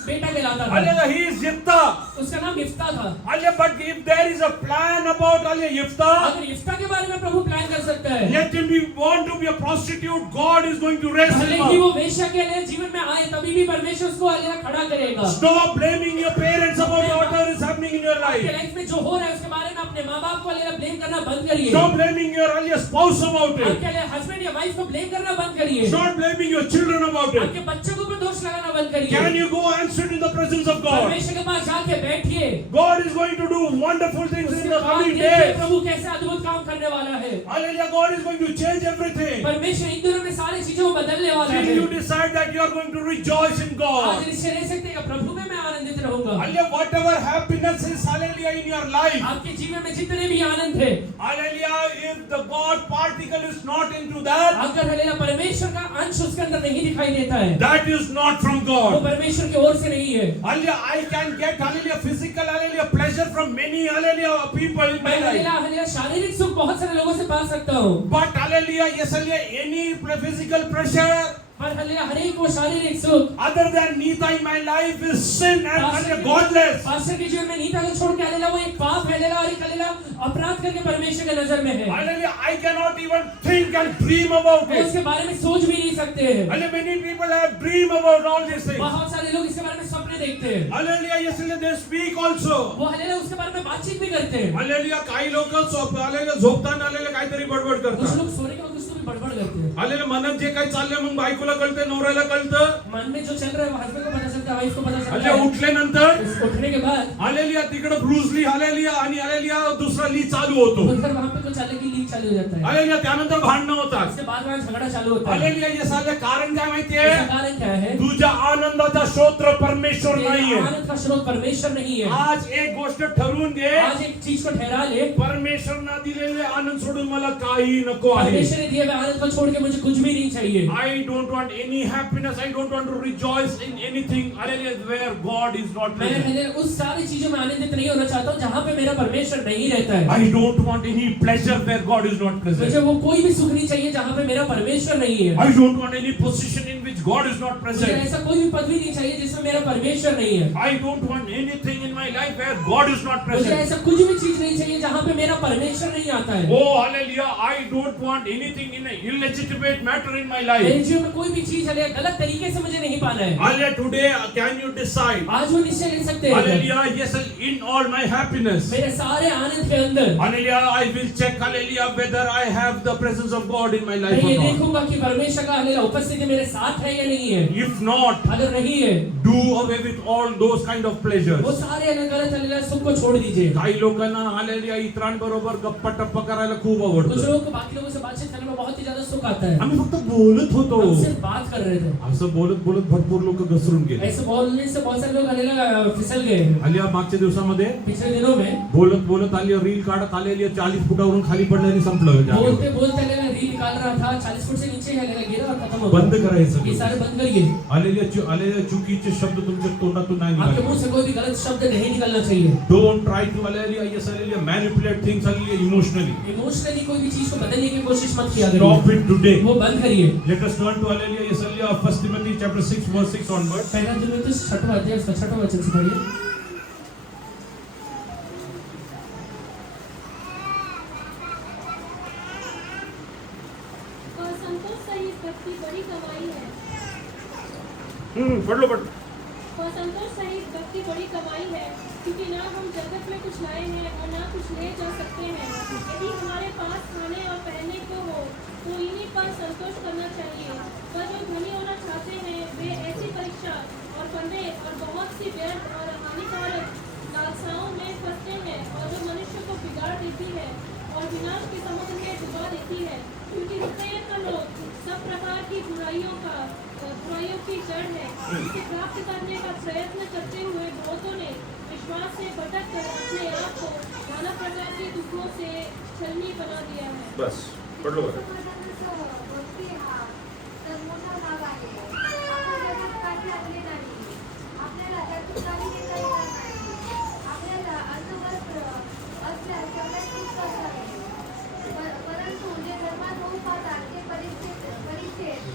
बेटा कहलाता था. Hallelujah, he is Yifta. उसका नाम यिफ्ता था. Hallelujah, but if there is a plan about Hallelujah, Yifta, अगर यिफ्ता के बारे में प्रभु प्लान कर सकता है, let him be born to be a prostitute, God is going to raise भले him ही वो up. वेश्या के लिए जीवन में आए तभी भी परमेश्वर उसको हलेला खड़ा करेगा. Stop blaming your parents about whatever is happening in your आपके life. लाइफ में जो हो रहा है उसके बारे में अपने माँ बाप को हलेला ब्लेम करना बंद करिए. Stop blaming your Hallelujah, spouse about it. आपके लिए हस्बैंड या वाइफ को ब्लेम करना बंद करिए. Stop blaming your children about it. आपके बच्चों को भी दोष लगाना बंद करिए. Can you go and sit in the presence of God? परमेश्वर के पास जाके बैठिए. God is going to do wonderful things in उसके the बाद coming देखिए days. प्रभु कैसे अद्भुत काम करने वाला है. Hallelujah, God is going to change everything. परमेश्वर इन दिनों में सारी चीजों को बदलने वाला Till है. you decide that you are going to rejoice in God. आज निश्चय रह सकते हैं कि प्रभु में मैं आनंदित रहूंगा. Hallelujah, whatever happiness is, hallelujah, in your life. आपके जीवन में जितने भी आनंद है, Hallelujah, if the God particle is not into that, अगर हलेला परमेश्वर का अंश उसके अंदर नहीं दिखाई देता है, that is not from वो God. परमेश्वर की ओर से नहीं है. Hallelujah, I can get, hallelujah, physical, hallelujah, pleasure from many, hallelujah, people in my मैं life. हलेला शारीरिक सुख बहुत सारे लोगों से पा सकता हूँ, But hallelujah, yes, hallelujah, any physical pressure पर हलेला हर एक को शारीरिक सुख other than Nita in my life is sin and hallelujah, godless. Pastor के जीवन में नीता को छोड़ के हलेला वो एक पाप है हलेला और एक हलेला अपराध करके परमेश्वर के नजर में है. Hallelujah, I cannot even think and dream about वो it. उसके बारे में सोच भी नहीं सकते हैं. Hallelujah, many people have dream about all these things. बहुत सारे लोग इसके बारे में सपने देखते हैं. Hallelujah, yes, they speak also. वो हलेला उसके बारे में बातचीत भी करते हैं. Hallelujah, काही लोक hallelujah झोपताना hallelujah काहीतरी बडबड कुछ करतात. लोग सोने के वक्त कुछ तो भी बड़बड़ पूर्ण करते हैं। हालेलुया, मनात जे काही चाललंय मग बायकोला कळतं, नवऱ्याला कळतं. मन में जो चल रहा है वो हस्बैंड को पता चलता है, वाइफ को पता चलता हालेलुया, है। उठल्यानंतर उस उठने के बाद हालेलुया तिकडे ब्रूस ली, हालेलुया, आणि हालेलुया दुसरा ली चालू होतो. उधर वहां पे कुछ अलग ही लीक चालू हो जाता है। हालेलुया, त्यानंतर भांडणं होतात. उसके बाद वहां झगड़ा चालू होता है। हालेलुया, हे सारे कारण काय माहितीये? इसका कारण क्या है? तुझ्या आनंदाचा स्रोत परमेश्वर तेरे नाहीये. आनंद का स्रोत परमेश्वर नहीं है। आज एक गोष्ट ठरवून घे, आज एक चीज को ठहरा ले, परमेश्वरना दिलेले आनंद सोडून मला काही नको आहे. परमेश्वर ने दिए हुए आनंद को छोड़ के मुझे कुछ भी नहीं चाहिए। I don't want any happiness. I don't want to rejoice in anything. Hallelujah, where God is not मैं present. उस सारी चीजों में आनंदित नहीं होना चाहता हूँ जहाँ पे मेरा परमेश्वर नहीं रहता है। I don't want any pleasure where God is not मुझे present. वो कोई भी सुख नहीं चाहिए जहाँ पे मेरा परमेश्वर नहीं है। I don't want any position in which God is not मुझे present. ऐसा कोई भी पदवी नहीं चाहिए जिसमें मेरा परमेश्वर नहीं है। I don't want anything in my life where God is not मुझे present. ऐसा कुछ भी चीज नहीं चाहिए जहाँ पे मेरा परमेश्वर नहीं आता है। Oh, hallelujah. I don't want anything in an illegitimate matter in my life. मेरे जीवन में कोई भी चीज है गलत तरीके से मुझे नहीं पाना है। Hallelujah, today can you decide? आज वो निश्चय कर सकते हैं। Hallelujah, yes, in all my happiness. मेरे सारे आनंद के अंदर Hallelujah, I will check, hallelujah, whether I have the presence of God in my life मैं ये or not. देखूंगा कि परमेश्वर का हालेलुया उपस्थिति मेरे साथ है या नहीं है। If not, अगर नहीं है do away with all those kind of वो pleasures. सारे अलग अलग हालेलुया सुख को छोड़ दीजिए। काही लोकांना हालेलुया इतरांबरोबर गप्पा टप्पा करायला खूप कुछ आवडतं. लोगों को बाकी लोगों से बातचीत करने में बहुत ही ज्यादा सुख आता है। आम्ही फक्त बोलत होतो. हम सिर्फ बात कर रहे थे। असं बोलत बोलत भरपूर लोक घसरून गेले. ऐसे बोलने से बहुत सारे लोग हालेलुया फिसल गए। हालेलुया, मागच्या दिवसामध्ये पिछले दिनों में बोलत बोलत आली रील काढत आलेली 40 फुटावरून खाली पडल्याने संपलं. बोलते बोलते हालेलुया रील निकाल रहा था, 40 फुट से नीचे हालेलुया गिरा और खत्म हो बंद गया। करायचं. ये सारे बंद करिए। हालेलुया, चुकीचे शब्द तुमच्या तोंडातून नाही आपके निघाले. मुंह से कोई भी गलत शब्द नहीं निकलना चाहिए। Don't try to hallelujah manipulate things emotionally. Emotionally कोई भी चीज को बदलने की कोशिश मत किया Stop करिए। it today. वो बंद करिए। Let us turn to hallelujah, 1 Timothy chapter 6 verse 6 onward. पहला तिमुथियुस 6वां अध्याय उसका 6वां वचन से पढ़िए। और संतोष सहित भक्ति बड़ी कमाई है। पढ़ लो पढ़. और संतोष सहित भक्ति बड़ी कमाई है, क्योंकि ना हम जगत में कुछ लाए हैं और ना कुछ ले जा सकते हैं। यदि हमारे पास खाने और पहनने को हो तो इन्हीं पर संतोष करना चाहिए। पर जो धनी होना चाहते हैं वे ऐसी परीक्षा और फंदे और बहुत सी व्यर्थ और हानिकारक लालसाओं में फंसते हैं, और जो मनुष्य को बिगाड़ देती है और विनाश के समुद्र में डुबा देती है। क्योंकि हृदय का लोग सब प्रकार की बुराइयों की जड़ है, इसे प्राप्त करने का प्रयत्न करते हुए बहुतों ने विश्वास से भटक कर अपने आप को नाना प्रकार के दुखों से छलनी बना दिया है। बस पढ़ लो. समाधानासह भक्ती हा तर मोठा भाग आहे. आपण जगात काही आणले नाही, आपल्याला त्यातून काही घेता येणार नाही. आपल्याला अन्न-वस्त्र असल्यास सगळ्यात सुख असावे. परंतु जे धर्मात होऊ पाहतात ते परीक्षेत,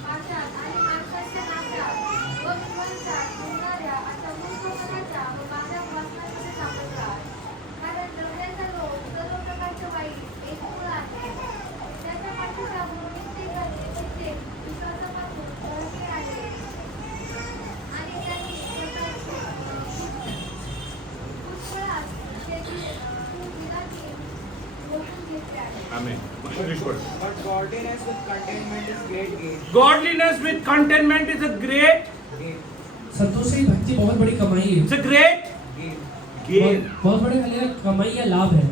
पाशात आणि माणसाच्या नाशात व विध्वंसात होणाऱ्या अशा मूर्खपणाच्या व मानक वासनांमध्ये सापडतात. कारण द्रव्याचा लोभ सर्व प्रकारच्या वाईट एक मूळ आहे. त्याच्या पाठीचा मूळ कित्येक विश्वासापासून धर्मी आहे आणि त्यांनी पुष्कळास त्याची विधाने ओळखून घेतली आहे. Amen. English word. But godliness with contentment is great gain. Godliness with contentment is a great Gain. संतोष से भक्ति बहुत बड़ी कमाई है। it's a great Gain. gain. बहुत बड़े हालेलुया कमाई या लाभ है।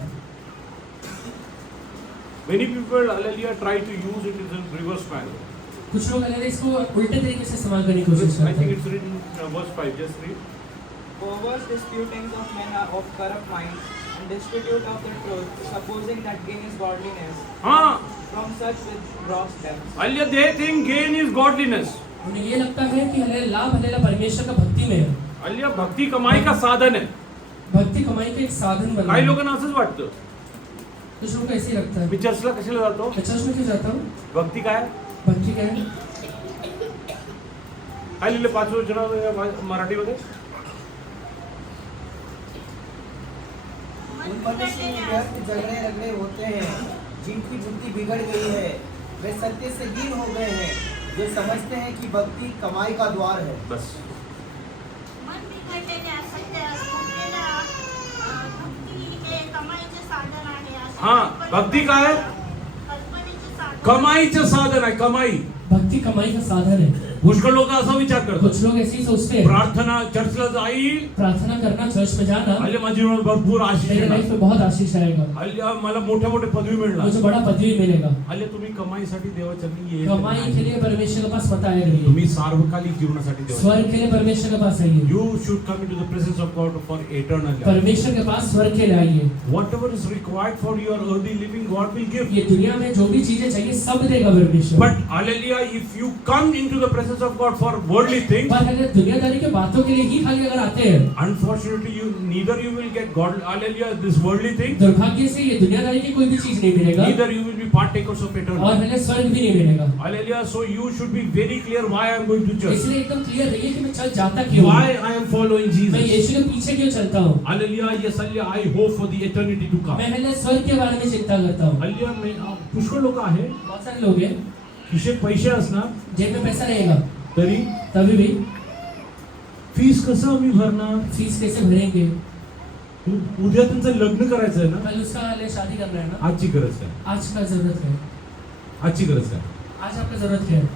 Many people hallelujah try to use it in reverse manner. कुछ लोग हालेलुया इसको उल्टे तरीके से इस्तेमाल करने की कोशिश I करते think हैं। it's written in verse 5. Just read. Perverse disputings of men are of corrupt minds, and destitute of the truth, supposing that gain is godliness. हाँ, From such with gross depths. hallelujah, they think gain is godliness. उन्हें ये लगता है कि हालेलुया लाभ हालेलुया परमेश्वर का भक्ति में है। हल्ली भक्ती कमाई का साधन आहे. भक्ति कमाई का एक साधन बना काही है। लोकांना असंच वाटतं. कुछ लोगों को ऐसे ही लगता है। मी चर्चला कशाला जातो? चर्च में क्यों जाता हूँ? भक्ती काय? भक्ति क्या है? काय लिहिलं 5 वचन मराठीमध्ये? उन मनुष्य में व्यर्थ झगड़े रगड़े होते हैं, जिनकी बुद्धि बिगड़ गई है। वे सत्य से हीन हो गए हैं, जो समझते हैं कि भक्ति कमाई का द्वार है। बस. मन बिघडलेल्या सध्या भक्तीला भक्ती हे कमाईचे साधन आहे. हा, भक्ती काय? कल्पनेचे साधन कमाईचं साधन आहे, कमाई. भक्ति कमाई का साधन है. पुष्कळ लोक असा विचार करतात, कुछ लोग ऐसे ही सोचते हैं, प्रार्थना चर्चला जाईल, प्रार्थना करना, चर्च में जाना, हल्ली माझ्या जीवनात भरपूर आशीष मेरे येणार, लाइफ में बहुत आशीष आएगा, हल्ली मला मोठे मोठे पदवी मिळणार. मुझे बड़ा पदवी मिलेगा. हल्ली तुम्ही कमाईसाठी देवाच्या येत कमाई के नाही. लिए परमेश्वर के पास मत आया करिए. तुम्ही सार्वकालिक जीवनासाठी देवाच्या. स्वर्ग के लिए परमेश्वर के पास आइए. You should come into the presence of God for eternal life. परमेश्वर के पास स्वर्ग के लिए आइए. Whatever is required for your earthly living, God will give. ये दुनिया में जो भी चीजें चाहिए सब देगा परमेश्वर. But hallelujah, if you come into the presence of God for worldly things, पर अगर दुनियादारी के बातों के लिए ही खाली अगर आते हैं, unfortunately, neither you will get God, hallelujah, this worldly thing, दुर्भाग्य से ये दुनियादारी की कोई भी चीज नहीं मिलेगा, neither you will be partakers of और eternal. हमें स्वर्ग भी नहीं मिलेगा. Hallelujah. So you should be very clear why I am going to church. इसलिए एकदम क्लियर रहिए कि मैं चल जाता क्यों हूं. Why I am following मैं Jesus. यीशु के पीछे क्यों चलता हूँ. Hallelujah. Yes, hallelujah. I hope for the eternity to come. मैं पहले स्वर्ग के बारे में चिंता करता हूँ. हल्ली पुष्कळ लोक आहे, बहुत सारे लोग हैं खिशेत पैसे असणार जेब में पैसा रहेगा, तरी तभी भी फीस कसं आम्ही भरणार. फीस कैसे भरेंगे. उद्या त्यांचं लग्न करायचं आहे ना, कल उसका लिए शादी करना है ना. आजची गरज काय, आज का जरूरत है. आजची गरज काय, आज आपका जरूरत क्या है.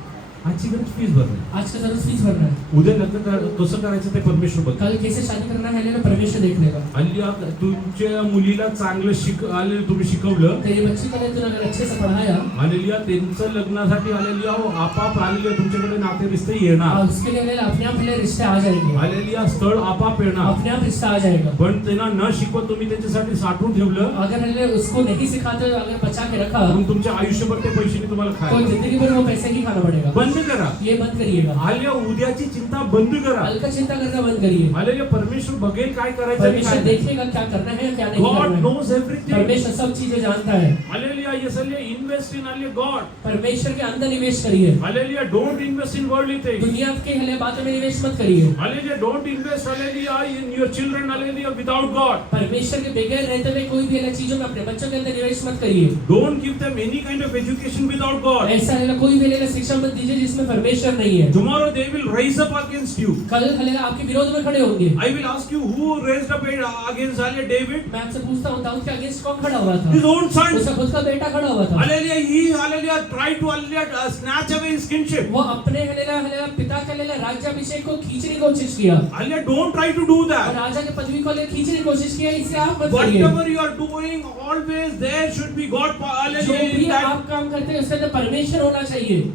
आजची गरज फीस भरणे. आज का जरूरत फीस भरना है. उद्या लग्न कसं करायचं ते परमेश्वर बघ. कल कैसे शादी करना है लेना परमेश्वर देख लेगा. हल्ली तुमच्या मुलीला चांगलं आलेलं तुम्ही शिकवलं, तेरी बच्ची को तूने अगर अच्छे से पढ़ाया, आलेल्या त्यांचं लग्नासाठी आलेल्या आपाप आलेल्या तुमच्याकडे नाते रिश्ते येणार. उसके लिए अपने आप पहले रिश्ते आ जाएंगे, आलेल्या स्थळ आपाप येणार. अपने आप रिश्ता आ जाएगा. पण त्यांना न शिकवत तुम्ही त्यांच्यासाठी साठवून ठेवलं, अगर हमने उसको नहीं सिखाते, अगर बचा के रखा, मग तुमच्या आयुष्यभर ते पैसे तुम्हाला तो खायला. जिंदगी भर वो पैसे ही खाना पड़ेगा. बंद करा. ये बंद करिएगा. आल्या उद्याची चिंता बंद करा. कल का चिंता करना बंद करिए. आलेल्या परमेश्वर बघेल काय करायचं आणि परमेश्वर काय नाही. देखेगा क्या करना है क्या नहीं God करना है. knows everything. परमेश्वर सब चीजें जानता है. Hallelujah. Yes, hallelujah. Invest in hallelujah God. परमेश्वर के अंदर निवेश करिए. Hallelujah. Don't invest in worldly things. दुनिया के हले बातों में निवेश मत करिए. Hallelujah. Don't invest hallelujah in your children hallelujah without God. परमेश्वर के बगैर रहते हुए कोई भी अलग चीजों में अपने बच्चों के अंदर निवेश मत करिए. Don't give them any kind of education without God. ऐसा हले कोई भी हले शिक्षा मत दीजिए जिसमें परमेश्वर नहीं है. Tomorrow they will rise up against you. कल हले आपके विरोध में खड़े होंगे. I will ask you who raised up against hallelujah David? मैं आपसे पूछता हूँ दाऊद के अगेंस्ट कौन खड़ा हुआ था. His own son. उसका खुद का बेटा खड़ा हुआ था. Hallelujah. He hallelujah tried to hallelujah snatch away his kingship. वो अपने हले पिता के लिए राज्याभिषेक को खींचने की कोशिश किया. Hallelujah. Don't try to do और that. राजा के पदवी को ले खींचने की कोशिश किया. इसे आप मत करिए. Whatever you are doing, always there should be God. जो Hallelujah. भी in that. आप काम करते हैं उसके अंदर परमेश्वर होना चाहिए.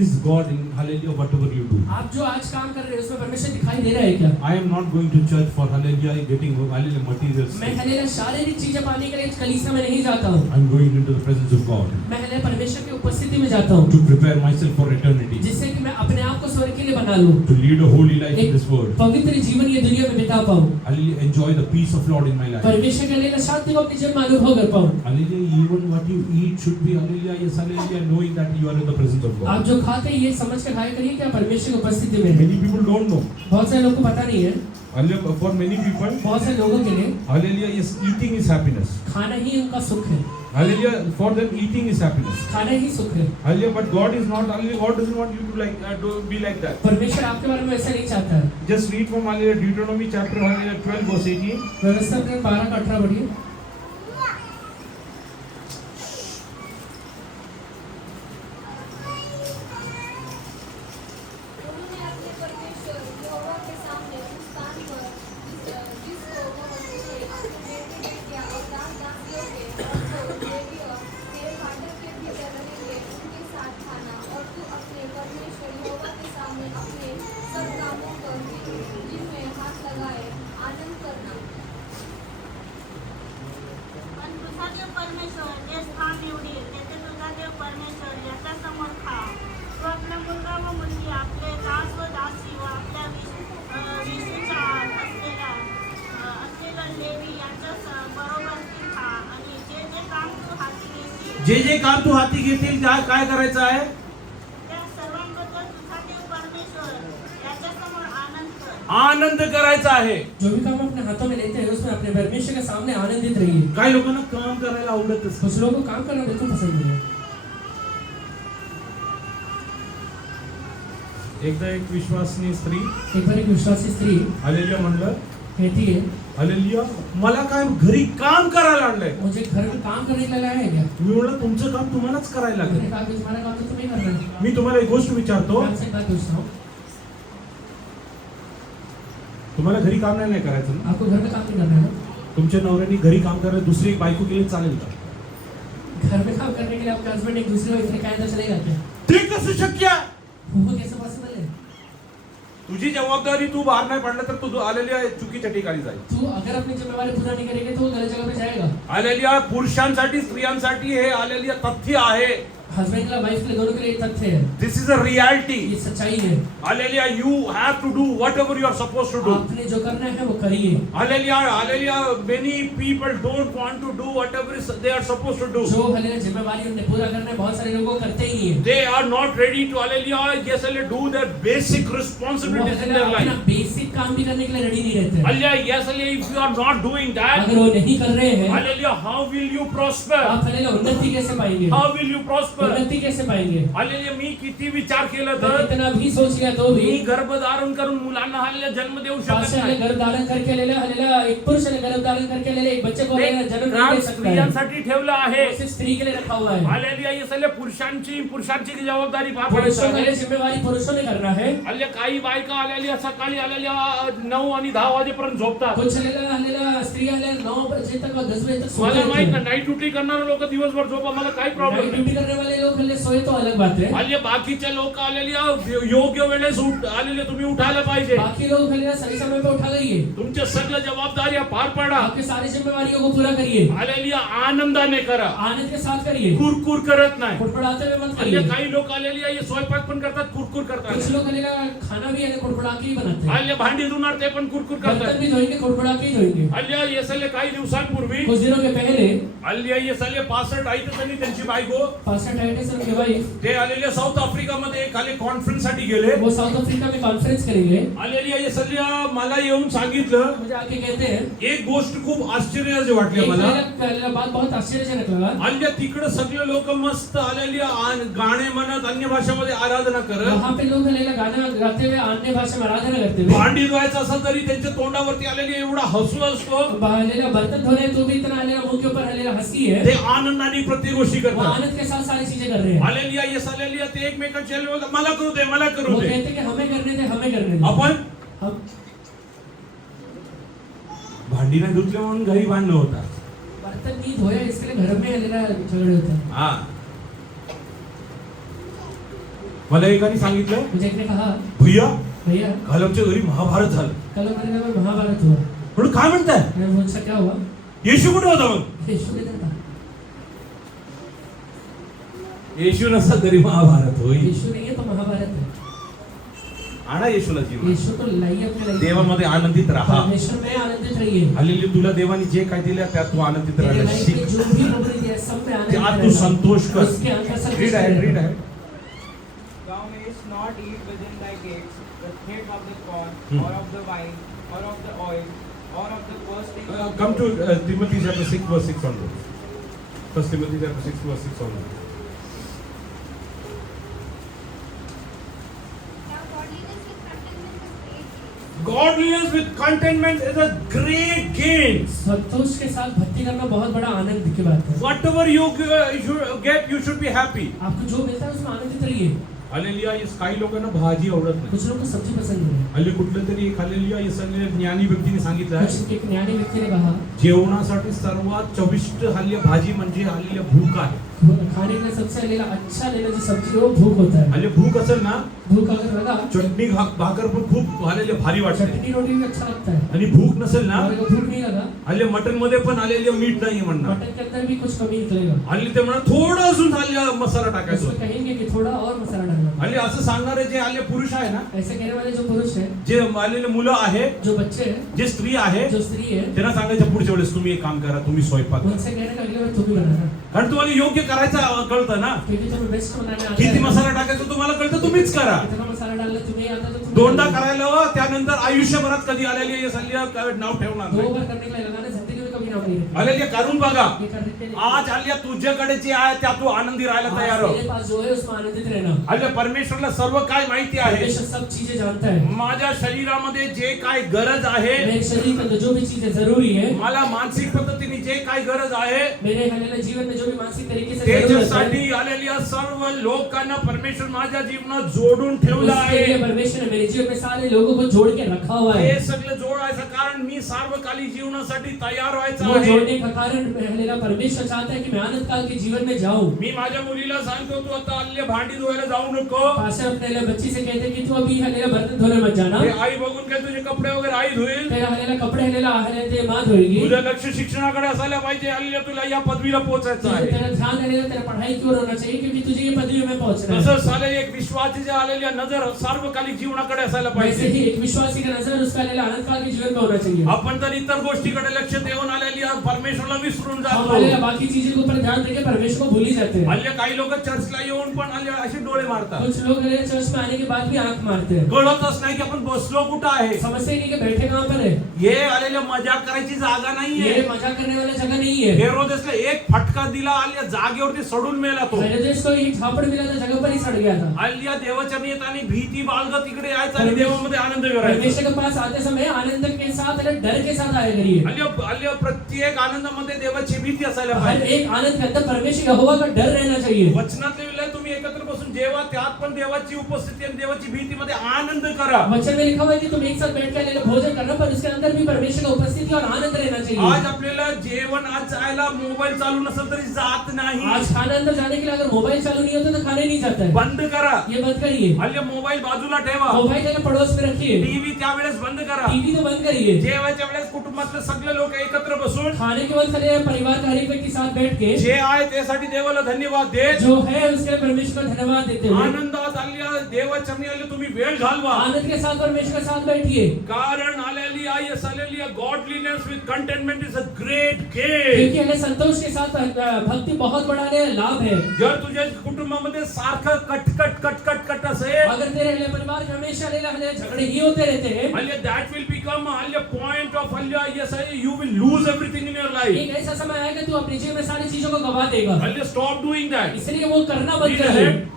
Is God in hallelujah whatever you do. आप जो आज काम कर रहे हैं उसमें परमेश्वर दिखाई दे रहा है क्या. I am not going to church for hallelujah getting hallelujah materials. मैं हले शारीरिक चीजें पाने के लिए कलीसिया में नहीं जाता हूँ. I am going into the presence of God मैं हले परमेश्वर की उपस्थिति में जाता हूँ to prepare myself for eternity, जिससे कि मैं अपने आप को स्वर्ग के लिए बना लूँ. to lead a holy life in this world. पवित्र जीवन ये दुनिया में बिता पाऊँ. Hallelujah. Enjoy the peace of Lord in my life. परमेश्वर के लिए शांति को अपने जीवन में अनुभव कर पाऊँ. Hallelujah. Even what you eat should be hallelujah. Yes, hallelujah. Knowing that you are in the presence of आप God. जो खाते हैं ये समझ कर खाया करिए कि आप परमेश्वर की उपस्थिति में हैं. Many people don't know. बहुत सारे लोगों को पता नहीं है. Hallelujah. For many people, बहुत सारे लोगों के लिए hallelujah. Yes, eating is happiness. खाना ही उनका सुख है. Hallelujah. For them, eating is happiness. खाना ही सुख है. Hallelujah. But God is not. Hallelujah. God doesn't want you to to be like that. परमेश्वर आपके बारे में ऐसा नहीं चाहता है. Just read from hallelujah Deuteronomy chapter hallelujah 12 verse 18. व्यवस्था अपने 12 का 18 पढ़िए. उन्होंने अपने परमेश्वर यहोवा के सामने उस स्थान पर जिसको वह तुझे अपने बेटे बेटियां और दास दासियों के और जो लेवियों तेरे फाटक के भीतर रहेंगे उनके साथ खाना, और तू अपने परमेश्वर यहोवा के सामने अपने सब कामों पर जिनमें हाथ लगाए आनंद करना. पण तुझा देव परमेश्वर जे स्थान निवडील तेथे तुझा देव परमेश्वर याच्या समोर खा. तू आपला मुलगा व मुलगी, आपले दास व दासी व आपल्या विशेषच्या आत असलेलं लेवी यांच्या बरोबर ती खा. आणि जे जे काम तू हाती घेशील जे जे काम तू हाती घेतील त्या काय करायचं आहे. त्या सर्वांबद्दल तुझा देव परमेश्वर याच्या समोर आनंद कर. आनंद करायचा आहे. जो भी काम अपने हाथों में लेते हैं उसमें अपने परमेश्वर के सामने आनंदित रहिए. काही लोकांना काम करायला आवडतच. कुछ लोगों को काम करना बिल्कुल पसंद नहीं है. एकदा एक विश्वासनी स्त्री एक बार एक विश्वासी स्त्री हालेलुया म्हणलं, कहती है हालेलुया मला काय घरी काम करायला आणलंय. मुझे घर में काम काम करने के लिए लाया है क्या? मी म्हणलं तुमचं काम तुम्हालाच करायला मैंने लागेल. कहा कि तुम्हारा काम तो तुम्हें करना है. मी तुम्हाला एक गोष्ट विचारतो, मैं आपसे एक बात पूछता हूँ, तुम्हाला घरी काम नाही करायचं ना? आपको घर में काम नहीं करना है ना? तुमच्या नवऱ्याने घरी काम करायला दुसरी एक बायको केली चालेल का? घर में काम करने के लिए आपका हस्बैंड एक दूसरे वाइफ ने कहा तो चलेगा क्या? ते कसं शक्य आहे? वो कैसे पॉसिबल है? तुझी जबाबदारी तू बाहेर नाही पडला तर तू आलेल्या चुकीच्या ठिकाणी जाईल. तू अगर अपनी जिम्मेवारी पूरा नहीं करेगा तो वो गलत जगह पे जाएगा. आलेल्या पुरुषांसाठी स्त्रियांसाठी हे आलेल्या तथ्य आहे. हस्बैंड का वाइफ के दोनों के लिए तथ्य है. This is a reality. ये सच्चाई है. Hallelujah you have to do whatever you are suppose to do. आपने जो करना है वो करिए. Hallelujah many people don't want to do whatever they are suppose to do. जो हले जिम्मेवारी उन्हें पूरा करना है बहुत सारे लोगों करते ही है. They are not ready to hallelujah do their basic वो responsibilities in their अपना life. बेसिक काम भी करने के लिए रेडी नहीं रहते. Hallelujah, if you are not doing that, अगर वो नहीं कर रहे हैं, hallelujah, how will you prosper? आप हले उन्नति कैसे पाएंगे? How will you prosper? उन्नति कैसे पाएंगे? हल्लेलुया, मी किती विचार केला मैं तर कितना भी सोच लिया तो भी मी गर्भधारण करून मुलांना हल्लेलुया जन्म देऊ शकत पास हले नाही. गर्भ धारण करके ले ले हले एक पुरुष ने गर्भ धारण करके ले ले एक बच्चे को ते हले जन्म नहीं राम दे सकता है. स्त्रियांसाठी ठेवलं आहे. वो सिर्फ स्त्री के लिए रखा हुआ है. हल्लेलुया, हे सगळे पुरुषांची जबाबदारी पार पुरुषों के पाडायची लिए आहे. जिम्मेवारी पुरुषों ने करना है. हल्ले काही बायका आलेल्या सकाळी आलेल्या 9 आणि 10 वाजेपर्यंत झोपतात. कुछ हले स्त्री हले 9 बजे तक और 10 बजे तक सोते मला माहित हैं. ना, नाईट ड्युटी करणारे लोक दिवसभर झोपा, मला काही प्रॉब्लेम नाइट नाही. ड्यूटी करने वाले लोग हले सोए तो अलग बात है. हल्ले बाकीचे लोक आलेल्या योग्य वेळेस आलेले तुम्ही उठायला पाहिजे. बाकी लोग हले सही समय पे उठा गई है. तुमच्या सगळ्या जबाबदाऱ्या पार पाडा. आपकी सारी जिम्मेवारियों को पूरा करिए. आलेल्या आनंदाने करा, आनंद के साथ करिए. कुरकुर करत नाही. कुड़कुड़ाते हुए मत हल्ले करिए. काही लोक आलेली आहे स्वयंपाक पण करतात, कुरकुर कुछ करतात. लोग हले खाना भी हले कुड़कुड़ा के ही बनाते हैं. हल्ले भांडी धुणार ते पण कुरकुर बर्तन करतात. भी धोएंगे कुड़कुड़ा के ही धोएंगे. हल्ले येसले काही दिवसांपूर्वी कुछ दिनों के पहले हल्ले येसले 65 आहेत त्यांनी त्यांची बायको पास्टर टाइटस उनके वाइफ ते आलेले साऊथ आफ्रिकामध्ये खाली कॉन्फरन्स साठी गेले. वो साउथ अफ्रीका में कॉन्फ्रेंस करेंगे. आलेली येसले मला येऊन सांगितलं, मुझे आके कहते हैं एक गोष्ट खूप आश्चर्याची वाटली मला. एक बात बहुत आश्चर्यजनक लगा. आणि तिकडे सगळे लोक मस्त आलेली गाणे म्हणत अन्य भाषेमध्ये आराधना करत. वहाँ पे लोग हले गाना गाते हुए अन्य भाषा में आराधना करते हुए भांडी धुवायचं असं तरी त्यांच्या तोंडावरती आलेली एवढा हसू असतो. हले बर्तन धो रहे हैं तो भी इतना हले मुंह के ऊपर हले हंसी है. ते आनंदाने प्रत्येक गोष्टी वो करतात. आनंद के साथ सारी चीजें कर रहे हैं. हालेलुया, येस हालेलुया, ते एकमेकांच्या मला करू दे, मला करू वो दे. कहते हैं कि हमें करने दे, हमें करने दे. आपण हम भांडी नाही धुतले म्हणून घरी भांडणं होतात. बर्तन नहीं धोया इसके लिए घर में हले झगड़े होते हैं. हा, मला एकाने सांगितलं, मुझे एक ने कहा, भैया भैया काल आमच्या घरी महाभारत झालं. कल हमारे घर में महाभारत हुआ. म्हणून काय म्हणताय? मैंने पूछा क्या हुआ? येशू कुठे होता मग? यीशु किधर था? येशू नसता तरी महाभारत होईल. यीशु नहीं है तो महाभारत है. आणा येशूला जीवन. यीशु को लाइए अपने लाइफ. देवामध्ये आनंदित राहा. परमेश्वर में आनंदित रहिए. हालेलुया, तुला देवाने जे काय दिलं त्यात तू आनंदित तेरे राहायला लाइफ शिक. में जो भी प्रॉब्लम दिया है सब में आनंद त्यात तू संतोष कर. उसके अंदर सब रीड आहे, रीड आहे. Thou mayest not eat within thy gates the thread of the corn, or of the wine, or of the oil, or of the first thing. Come to Timothy chapter 6 verse 6 onwards. First Timothy chapter 6 verse 6 onwards. Now godliness with contentment is great. Godliness with contentment is a great gain. संतोष के साथ भक्ति करना बहुत बड़ा आनंद की बात है. Whatever you get, you should be happy. आपको जो मिलता है उसमें आनंदित रहिए. हालेलुया, काही लोकांना भाजी आवडत नाही. कुछ लोग को सब्जी पसंद है. हल्ली कुठलं तरी एक हालेलुया या सगळ्या ज्ञानी व्यक्तीने सांगितलं आहे, कुछ एक ज्ञानी व्यक्ति ने कहा जेवणासाठी सर्वात चविष्ट हल्ली भाजी म्हणजे हल्ली भूक आहे. खाने के लिए सबसे लेना अच्छा लेना जो सब्जी हो भूक होता है. हल्ली भूक असेल ना, भूक अगर लगा चटणी भाकर पण खूप हल्ली भारी वाटते. चटनी रोटी भी अच्छा लगता है. आणि भूक नसेल ना, और अगर भूक नहीं लगा हल्ली मटन मध्ये पण आलेले मीठ नाहीये म्हणणार. मटन के अंदर भी कुछ कमी निकलेगा. हल्ली ते म्हणा थोडं अजून हल्ली मसाला टाकायचा. उसमें कहेंगे कि थोड़ा और मसाला डालना. हल्ली असं सांगणारे जे हल्ली पुरुष आहे ना, ऐसे कहने वाले जो पुरुष है, जे आलेले मुलं आहे, जो बच्चे हैं, जे स्त्री आहे, जो स्त्री है, त्यांना सांगायचं पुढच्या वेळेस तुम्ही एक काम करा, तुम्ही स्वयंपाक करा. उनसे कहने का अगले बार तुम भी बनाना. कारण तुम्हाला योग्य करायचं कळतं ना. क्योंकि तुम्हें बेस्ट बनाने आता किती है. मसाला टाकायचं तुम्हाला कळतं, तुम्हीच करा. कितना मसाला डालना तुम्हें आता तो तुम दोनदा करायला हवं, त्यानंतर आयुष्यभरात कधी आलेली आहे सल्ली नाव ठेवणार दो नाही. बार करने के लिए लगाना जिंदगी में कभी नाम नहीं रखना. आलेली करून बघा. ये करने के लिए आज आल्या तुझ्याकडे जे आहे त्या तू आनंदी राहायला तयार आज हो. मेरे पास जो है उसमें आनंदित रहना. आल्या परमेश्वरला सर्व काय माहिती आहे. परमेश्वर सब चीजें जानता है. माझ्या शरीरामध्ये जे काय गरज आहे, मेरे शरीर के अंदर जो भी चीजें जरूरी है, मला मानसिक पद्धतीने जे काही गरज आहे मेरे हालेलुया जीवन में जो भी मानसिक तरीके से जरूरत है, त्याच्यासाठी हालेलुया सर्व लोकांना परमेश्वर माझ्या जीवनात जोडून ठेवलं उसके लिए आहे. परमेश्वर ने मेरे जीवन में सारे लोगों को जोड़ के रखा हुआ है. हे सगळं जोडायचं कारण मी सार्वकालिक जीवनासाठी तयार व्हायचं वो आहे. जोड़ने का कारण हालेलुया परमेश्वर चाहता है कि मैं आनंद काल के जीवन में जाऊं. मी माझ्या मुलीला सांगतो तू आता हल्ली भांडी धुवायला जाऊ नको. पास्टर अपने लिए बच्ची से कहते हैं कि तू अभी हालेलुया बर्तन धोने मत जाना. हे आई बघून काय तुझे कपडे वगैरे आई धुईल. तेरा हालेलुया कपड़े हालेलुया ते मां धोएगी. तुझं लक्ष शिक्षणाकडे असायला पाहिजे. हल्ली तुला या पदवीला पोहोचायचं आहे. तेरा ध्यान हालेलुया तेरा पढ़ाई की ओर होना चाहिए क्योंकि तुझे ये पदवी में पहुंचना है. तसंच साले एक विश्वासी जे आलेली नजर सार्वकालिक जीवनाकडे असायला वैसे पाहिजे. ही एक विश्वासी का नजर उसका हालेलुया आनंद काल के जीवन में होना चाहिए. आपण तर इतर गोष्टीकडे लक्ष देऊन आलेली परमेश्वरला विसरून हम जातो. हालेलुया बाकी चीजों के ऊपर ध्यान देके परमेश्वर को भूल ही जाते हैं. हल्ली काही लोक चर्चला येऊन पण हल्ली असे डोळे मारतात. कुछ लोग हालेलुया चर्च में आने के बाद भी आंख मारते हैं. कळतच नाही की आपण बसलो कुठं आहे. समझते ही नहीं कि बैठे कहाँ पर है. हे आलेले मजाक करायची जागा नाहीये. ये मजाक करने वाला जगह नहीं है. हेरोदेसला एक फटका दिला आल्या जागेवरती सडून मेला तो. हेरोदेस को एक झापड़ मिला था जगह पर ही सड़ गया था. हल्ली देवाच्या येतानी भीती बाळगत तिकडे यायचं आणि देवामध्ये आनंद करायचा. परमेश्वर के पास आते समय आनंद के साथ हालेलुया डर के साथ आया करिए. हल्ली प्रत्येक आनंदामध्ये देवाची भीती असायला हर पाहिजे. एक आनंद के अंदर परमेश्वर यहोवा का डर रहना चाहिए. वचनात लिहिलंय तुम्ही एकत्र बसून जेवा त्यात पण देवाची उपस्थिती आणि देवाची भीतीमध्ये आनंद करा. वचन में लिखा हुआ है कि तुम एक साथ बैठ के हालेलुया भोजन करना पर उसके अंदर भी परमेश्वर का उपस्थिति और आनंद रहना आज चाहिए. आपल्याला जेवण आज जायला मोबाईल चालू नसेल तरी जात नाही. आज खाना अंदर जाने के लिए अगर मोबाइल चालू नहीं होता तो खाने नहीं जाता है. बंद करा. ये बंद करिए. हल्ली मोबाईल बाजूला ठेवा. मोबाइल अगर पड़ोस में रखिए. टीव्ही त्यावेळेस बंद करा. टीवी तो बंद करिए. जेवायच्या वेळेस कुटुंबातले सगळे लोक एकत्र बसून खाने के वक्त हालेलुया परिवार का हर एक व्यक्ति साथ बैठ के जे आहे त्यासाठी देवाला धन्यवाद दे. जो है उसके लिए परमेश्वर को धन्यवाद देते हुए आनंदात आल्या देवाच्या आले तुम्ही वेळ घालवा. आनंद के साथ परमेश्वर के साथ बैठिए. कारण आलेली येस आलेली godliness with containment is a great game. क्योंकि हमें संतोष के साथ भक्ति बहुत बड़ा लाभ है. जर तुझ्या कुटुंबामध्ये सारखं कटकट असेल अगर तेरे हालेलुया परिवार के हमेशा हालेलुया झगड़े ही होते रहते हैं, हल्ली that will become हल्ली पॉइंट ऑफ हल्ली yes you will lose everything in your life. एक ऐसा समय आएगा तू अपने जीवन में सारी चीजों को गवा देगा. हल्ली stop doing that. इसलिए वो करना बंद Read कर ahead. दे.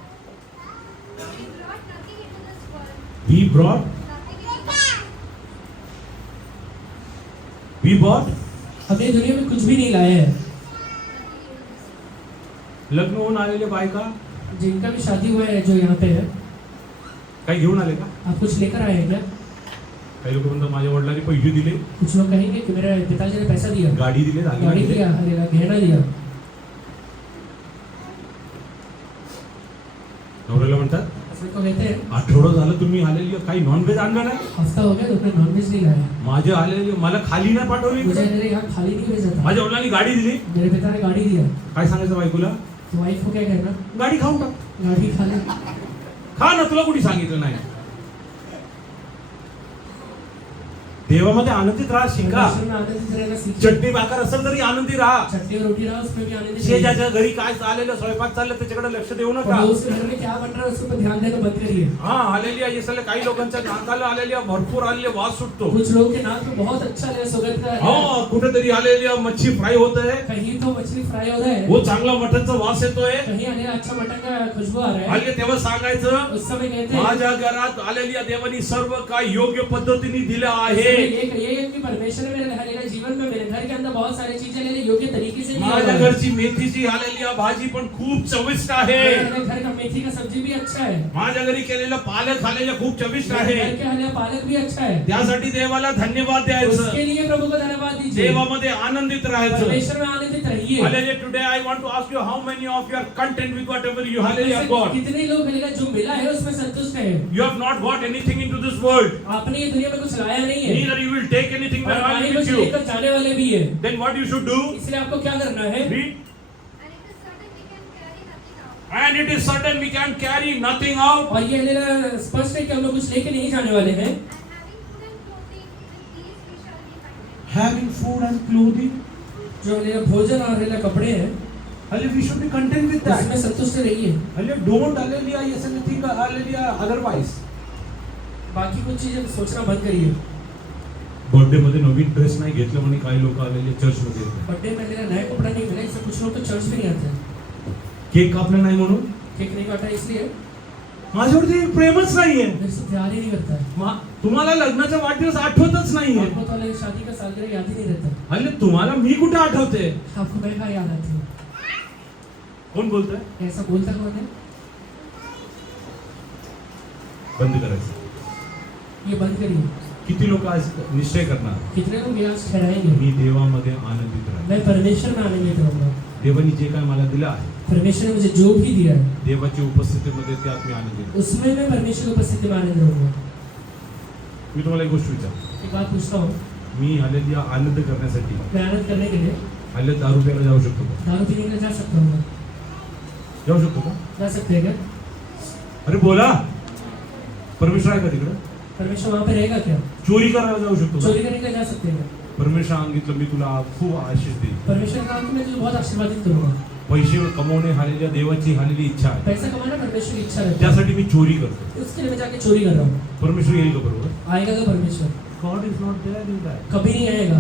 We brought We nothing into this world. brought हमने दुनिया में कुछ भी नहीं लाया है. लग्न होऊन आलेले बायका जिनका भी शादी हुआ है जो यहाँ पे है, काही घेऊन आले का? आप कुछ लेकर आए हैं क्या? काही लोक म्हणतात माझ्या वडिलांनी पैसे दिले, कुछ लोग कहेंगे कि मेरे पिताजी ने पैसा दिया, गाडी दिले, दागिने गाड़ी दिले. दिया, हालेलुया गहना दिया. नवऱ्याला म्हणतात हस्बैंड को कहते हैं आठवडा झालं तुम्ही आलेली काही नॉनव्हेज आणलं नाही. हफ्ता हो गया तुमने नॉनवेज नहीं लाया. माझे आलेले मला खाली नाही पाठवली. मुझे मेरे यहाँ खाली नहीं भेजा था. माझ्या वडिलांनी गाडी दिली. मेरे पिता ने गाड़ी दिया. काय सांगायचं बायकोला? तो वाइफ को क्या कहना? गाडी खाऊन टाक. गाड़ी खा ले. खा ना, तुला कुणी सांगितलं नाही. देवामध्ये आनंदित राहा, शिका. परमेश्वर में आनंदित रहना सीखिए. चटणी भाकर असेल तरी आनंदी राहा. चटनी और रोटी रहा उसमें भी आनंदित रहिए. शेजाच्या घरी काय चाललेलं स्वयंपाक चाललं त्याच्याकडे लक्ष देऊ नका. पड़ोस के घर में क्या बन रहा है उसके ऊपर ध्यान देना बंद करिए. हा आलेली आहे इसले काही लोकांच्या नाकाला आलेल्या भरपूर आलेले वास सुटतो. कुछ लोगों के नाक में बहुत अच्छा है सुगंध का. हा कुठेतरी आलेली मच्छी फ्राय होत आहे. कहीं तो मछली फ्राय हो रहा है, वो चांगला मटनचा वास येतोय. कहीं आने अच्छा मटन का खुशबू आ रहा है. हल्ली तेव्हा सांगायचं उस समय कहते हैं माझ्या घरात आलेली देवानी सर्व काय योग्य पद्धतीने दिलं उस आहे. समय ये कहिए कि परमेश्वर ने मेरे हालेलुया जीवन में मेरे घर के अंदर बहुत सारी चीजें लेने योग्य तरीके से दिया माझ्या है. घरची मेथीची आलेली भाजी पण खूप चविष्ट आहे. मेरे घर का मेथी का सब्जी भी अच्छा है. माझ्या घरी केलेलं पालक आलेलं खूप चविष्ट मेरे आहे. घर के हालेलुया पालक भी अच्छा है. त्यासाठी देवाला धन्यवाद द्यायचं. उसके लिए प्रभु को धन्यवाद दीजिए. देवामध्ये आनंदित राहायचं. परमेश्वर में आनंदित रहिए. Hallelujah. Today I want to ask you how many of you are content with whatever you hallelujah got. कितने लोग हालेलुया जो मिला है उसमें संतुष्ट है. You have not got anything into this world. आपने ये दुनिया में कुछ लाया नहीं है. Neither you will take anything और behind आगे with कुछ you. लेकर जाने वाले भी है. Then what you should do? इसलिए आपको क्या करना है? Read. And it is certain we can carry nothing out. And it is certain we can carry nothing out. और ये हालेलुया स्पष्ट है कि हम लोग कुछ लेके नहीं जाने वाले हैं. And having food and clothing, with these we shall be content. Having food and clothing. जो हालेलुया भोजन और हालेलुया कपड़े हैं Hallelujah. We should be content with that. उसमें संतुष्ट रहिए. Hallelujah. Don't hallelujah. Yes, anything hallelujah. Otherwise. बाकी कुछ चीजें सोचना बंद करिए. बर्थडे मध्ये नवीन ड्रेस नाही घेतलं म्हणे काही लोक आलेले चर्च मध्ये येतात. बर्थडे में मेरा नया कपड़ा नहीं मिला इससे कुछ लोग तो चर्च भी नहीं आते. केक कापला नाही म्हणून केक नहीं काटा इसलिए माझ्यावरती प्रेमच नाहीये. मेरे से प्यार ही नहीं करता है. तुम्हाला लग्नाचा वाढदिवस आठवतच नाहीये. आपको तो अलग शादी का सालगिरह याद ही नहीं रहता. अरे तुम्हाला मी कुठे आठवते. आपको मैं कहाँ याद आती हूँ. कोण बोलतोय. ऐसा बोलता कौन है. बंद करायचं. ये बंद करिए. किती लोक आज निश्चय करणार कितने लोग ये आज ठहराएंगे मी देवामध्ये आनंदित राहील. मैं परमेश्वर में आनंदित रहूंगा. देवानी जे काय मला दिलं आहे परमेश्वर ने मुझे जो भी दिया है देवाची उपस्थितीमध्ये त्यात मी आनंदित आहे. उसमें मैं परमेश्वर की उपस्थिति में आनंद रहूंगा. मी तुम्हाला एक गोष्ट विचारतो. एक बात पूछता हूँ. मी हालेलुया आनंद करण्यासाठी मैं आनंद करने के लिए हालेलुया दारू प्यायला जाऊ शकतो का. दारू पीने के लिए जा सकता हूँ. जाऊ शकतो का. जा सकते हैं क्या. अरे बोला. परमेश्वर आहे का तिकडे. परमेश्वर वहाँ पे रहेगा क्या. चोरी करायला जाऊ शकतो का. चोरी करने के लिए जा सकते हैं क्या. परमेश्वर सांगितलं मी तुला खूप आशीष देईन. परमेश्वर ने कहा कि मैं तुझे बहुत आशीर्वादित करूंगा. पैसे कमवणे हालेलुया देवाची हालेली इच्छा आहे. पैसा कमाना परमेश्वर की इच्छा रहती है. त्यासाठी मी चोरी करतो. उसके लिए मैं जाके चोरी कर रहा हूँ. परमेश्वर येईल का बरोबर. आएगा का परमेश्वर. God is not there in that. कभी नहीं आएगा.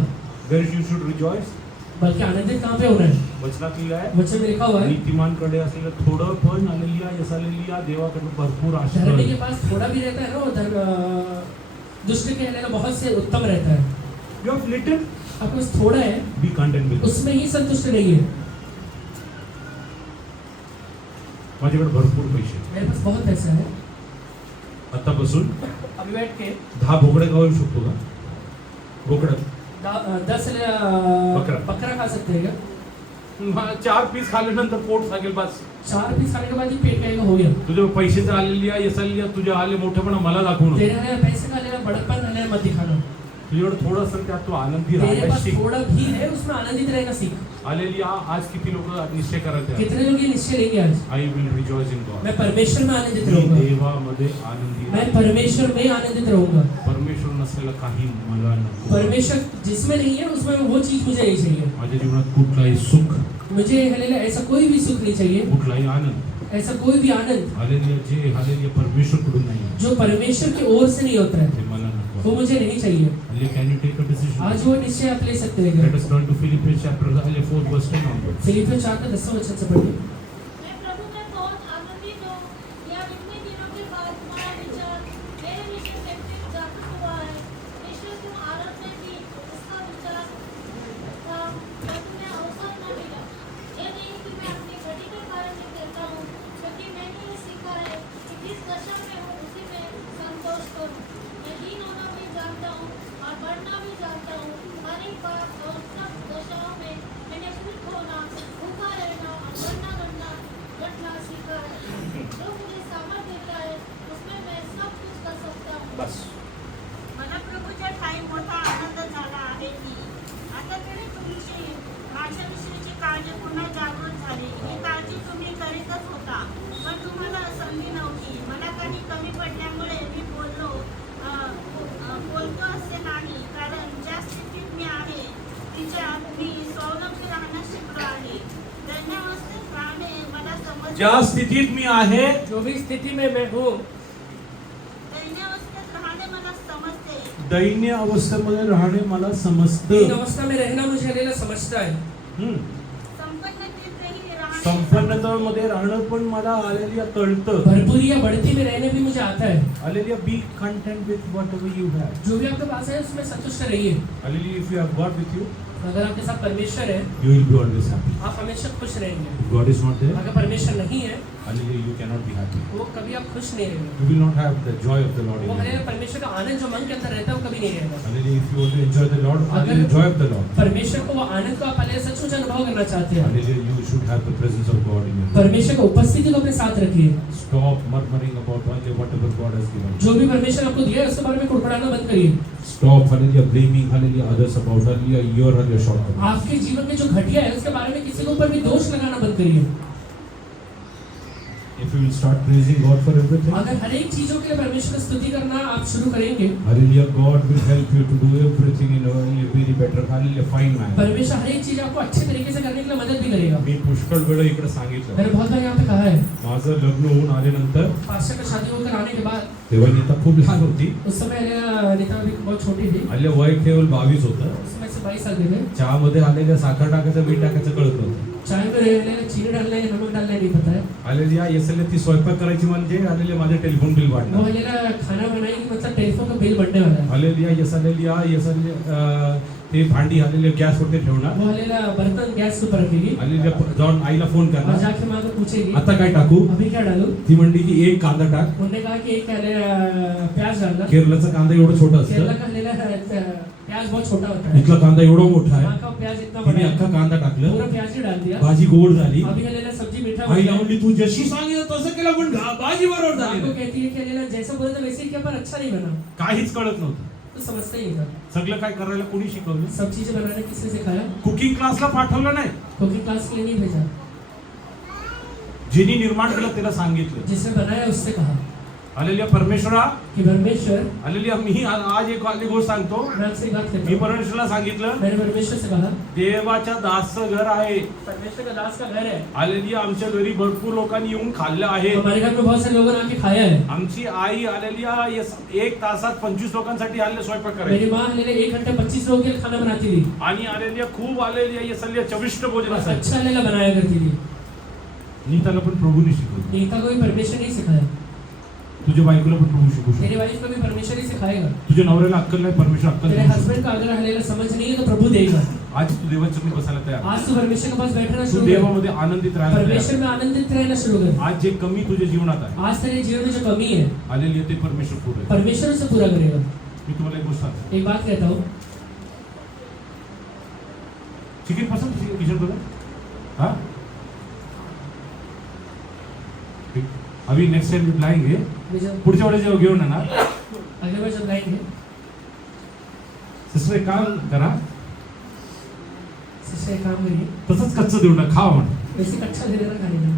Where you should rejoice. बल्कि आनंदित कहाँ पे होना है. वचनात लिहिलं आहे वचन में लिखा हुआ है नीतिमानकडे असलेलं थोडं पण हालेलुया यसालेलुया देवाकडे भरपूर आशीष धर्मी के आहे. पास थोड़ा भी रहता है ना, वो दुष्ट के रहने बहुत से उत्तम रहता है. यू हैव लिटिल आपके पास थोड़ा है बी कंटेंट विथ. उसमें ही संतुष्ट रहिए. माझ्याकडे भरपूर पैसे आहेत. मेरे पास बहुत पैसा है. आतापासून अभी बैठ के 10 बोकडे खाऊ शकतो का. बोकडं 10 बकरा. बकरा खा सकते हैं क्या. 4 पीस खाल्ल्यानंतर पोट सागेल बस. 4 पीस खाने के बाद ही पेट का हो गया. तुझे पैसे आलेली आहे यसालेली तुझे आले मोठेपणा मला दाखवू नको. तेरे आने पैसे का लेना बड़प्पन लेना मत दिखाना. तुझ्याकडे थोडं असेल त्यात तू आनंदी तेरे राहायला पास शिक. थोड़ा भी है उसमें आनंदित रहना सीख. आलेली आज किती लोक निश्चय करत कितने लोग ये निश्चय लेंगे आज. I will rejoice in God. मैं परमेश्वर में आनंदित मी रहूंगा. देवामध्ये आनंदी मैं राहीन. परमेश्वर में आनंदित रहूंगा. परमेश्वर नसलेलं काही मला नको. परमेश्वर जिसमें नहीं है उसमें वो चीज मुझे नहीं चाहिए. माझ्या जीवनात कुठलाही सुख मुझे हालेलुया ऐसा कोई भी सुख नहीं चाहिए. कुठलाही आनंद ऐसा कोई भी आनंद हालेलुया जे हालेलुया परमेश्वरकडून नाही जो परमेश्वर की ओर से नहीं होता है ते मला नको. वो मुझे नहीं चाहिए. Hallelujah can you take a decision. आज वो निश्चय आप ले सकते हैं. Let us turn to Philippians chapter 4 verse 10 onwards. फिलिपियों 4 का 10वां वचन से पढ़िए. मैं प्रभु में बहुत आनंदित हूँ. यह इतने दिनों के बाद तुम्हारा विचार मेरे विषय में फिर जागृत हुआ है. ईश्वर तुम आरंभ में थी इसका विचार था पर तुम्हें अवसर न मिला. यह नहीं कि मैं अपनी घटी के बारे में कहता हूँ क्योंकि मैंने ये सीखा है कि जिस दशा में हूँ उसी में संतोष करूँ. मैं हीन होना भी जानता हूँ और बढ़ना भी जानता हूँ. हर एक बात और सब दशाओं में मैंने शुद्ध होना, भूखा रहना और घटना सीखा है. जो मुझे सामर्थ देता है उसमें मैं सब कुछ कर सकता हूँ. बस. मला प्रभूच्या ठाई मोठा आनंद झाला आहे की आता तरी तुमची माझ्याविषयीची काळजी पुन्हा जागृत झाली. ही काळजी तुम्ही करीतच होता पण तुम्हाला संधी नव्हती. मला काही कमी पडल्यामुळे मी बोलतो असे नाही कारण ज्या स्थितीत मी आहे तिच्यात मी स्वावलंबी राहणं शिकलो आहे. दैन्यावस्थेत राहणे मला समजते. ज्या स्थितीत मी आहे जो भी स्थिति में मैं हूँ दैन्यावस्थेत राहणे मला समजते. दैन्य अवस्थेमध्ये राहणे मला इन समजतं. अवस्था में रहना मुझे हालेलुया समझता है. संपन्नतेतही राहणे संपन्नतामध्ये राहणं पण मला हालेलुया कळतं. भरपूरी या बढ़ती में रहने भी मुझे आता है. Hallelujah B content with whatever you have. जो भी आपके पास है उसमें संतुष्ट रहिए. Hallelujah if you have got with you अगर आपके साथ परमेश्वर है you will be always happy. आप हमेशा खुश रहेंगे. If God is not there, अगर परमेश्वर नहीं है hallelujah, you cannot be happy. वो कभी आप खुश नहीं रहेंगे. You will not have the joy of the Lord in वो you. हालेलुया परमेश्वर का आनंद जो मन के अंदर रहता है वो कभी नहीं रहेगा. Hallelujah, if you want to enjoy the Lord, hallelujah, joy of the Lord. परमेश्वर को वो आनंद को आप हालेलुया सचमुच अनुभव करना चाहते हैं. Hallelujah, you should have the presence of God in you. परमेश्वर की उपस्थिति को अपने साथ रखिए. Stop murmuring about whatever God has given. जो भी परमेश्वर आपको दिया है उसके बारे में कुड़कुड़ाना बंद करिए. Stop, hallelujah, blaming, hallelujah, others about, hallelujah, your shortcomings. आपके जीवन में जो घटिया है उसके बारे में किसी के ऊपर भी दोष लगाना बंद करिए. If you will start praising God for everything, अगर हर एक चीजों के लिए परमेश्वर की स्तुति करना आप शुरू करेंगे hallelujah, God will help you to do everything in a very better, hallelujah, fine manner. परमेश्वर हर एक चीज आपको अच्छे तरीके से करने के लिए मदद भी करेगा. मी पुष्कळ वेळा इकडे सांगितलं मैंने बहुत बार यहाँ पे कहा है माझं लग्न होऊन आल्यानंतर पास्टर का शादी होकर आने के बाद तेव्हा नीता खूप लहान होती. उस समय नीता भी बहुत छोटी थी. आल्या वय केवळ 22 होतं. उस समय से 22 साल के थे. चहामध्ये आलेल्या साखर टाकायचं मीठ टाकायचं कळत नव्हतं. चाय में रहने चीनी डालना है नमक डालना है नहीं पता है. हालेलुया येसले ती स्वयंपाक करायची म्हणजे हालेलुया माझे टेलिफोन बिल वो वाढणार हालेलुया खाना बनाएगी मतलब टेलीफोन का बिल बढ़ने वाला है। हालेलुया येसले ते भांडी हालेलुया गॅस वरती ठेवणार वो हालेलुया बर्तन गैस के ऊपर रखेगी हालेलुया जाऊन आईला फोन और करणार जाके माँ को पूछेगी आता काय टाकू अभी क्या डालूं? ती म्हणली की एक कांदा टाक उन्होंने कहा कि एक प्याज डालना। केरळचा कांदा एवढं छोटा केरला असतं का हालेलुया प्याज बहुत छोटा होता है, इथला कांदा एवढा मोठा वहाँ आहे का प्याज इतना तिने बड़ा अख्खा है, कांदा टाकलं पूरा प्याज ही डाल दिया। भाजी गोड झाली अभी हालेलुया सब्जी मीठा हो आईला गया। म्हणली तू जशी सांगितलं तसं केलं पण भाजी बरोबर झाली आपको नाही. कहती है कि हालेलुया जैसा बोला था वैसे ही किया पर अच्छा नहीं बना, काहीच कळत नव्हतं तो समझता ही नहीं था। सगळं काय करायला कोणी शिकवलं सब चीजें बनाने किसने सिखाया? कुकिंग क्लासला पाठवलं नाही कुकिंग क्लास के लिए नहीं भेजा, जिनी निर्माण केलं त्याला सांगितलं जिसने बनाया उससे कहा हालेलुया परमेश्वरा कि परमेश्वर, हालेलुया मी आज एक वाली गोष्ट सांगतो मैं आपसे एक बात कहता मी हूँ, परमेश्वरला सांगितलं मैंने परमेश्वर से कहा देवाच्या दासचं घर आहे परमेश्वर का दास का घर है, हालेलुया आमच्या घरी भरपूर लोकांनी येऊन खाल्लं आहे हमारे घर में बहुत सारे लोगों ने आके खाया है। आमची आई हालेलुया एक तासात 25 लोकांसाठी आलेले स्वयंपाक मेरी करायची माँ हालेलुया 1 घंटे 25 लोगों के लिए खाना बनाती थी, आणि हालेलुया खूप हालेलुया ये सल्ले चविष्ट भोजन और असायचं अच्छा हालेलुया बनाया करती थी। नीताला पण प्रभूने शिकवलं नीता को भी परमेश्वर नहीं सिखाया, तुझ्या बायकोला पण प्रभू शिकवू तेरी शकतो वाइफ को भी परमेश्वर ही सिखाएगा। तुझ्या नवऱ्याला अक्कल नाही परमेश्वर अक्कल तेरे देऊ शकतो. हस्बैंड का अगर हालेलुया समझ नहीं है तो प्रभु देगा। आज तू देवाच्या चरणी बसायला तयार आज तो परमेश्वर के पास बैठना तू शुरू कर, देवामध्ये आनंदित राहायला तयार परमेश्वर में आनंदित रहना शुरू कर। आज जे कमी तुझ्या जीवनात आहे आज तेरे जीवन में जो कमी है हालेलुया ते परमेश्वर पूर्ण आहे. परमेश्वर उसे पूरा करेगा। मी तुम्हाला एक गोष्ट सांगतो एक बात कहता हूँ, चिकन पसंद किचन बघा हाँ ठीक. अभी नेक्स्ट टाइम जब लाएंगे मैं जब पुढच्या वेळेस जेव्हा घेऊन येणार अगले बार जब लाएंगे सिस्टर एक काम करा सिस्टर एक काम करिए, तसंच कच्चं देऊ नका खावा म्हण वैसे अच्छा दे देना खाने में,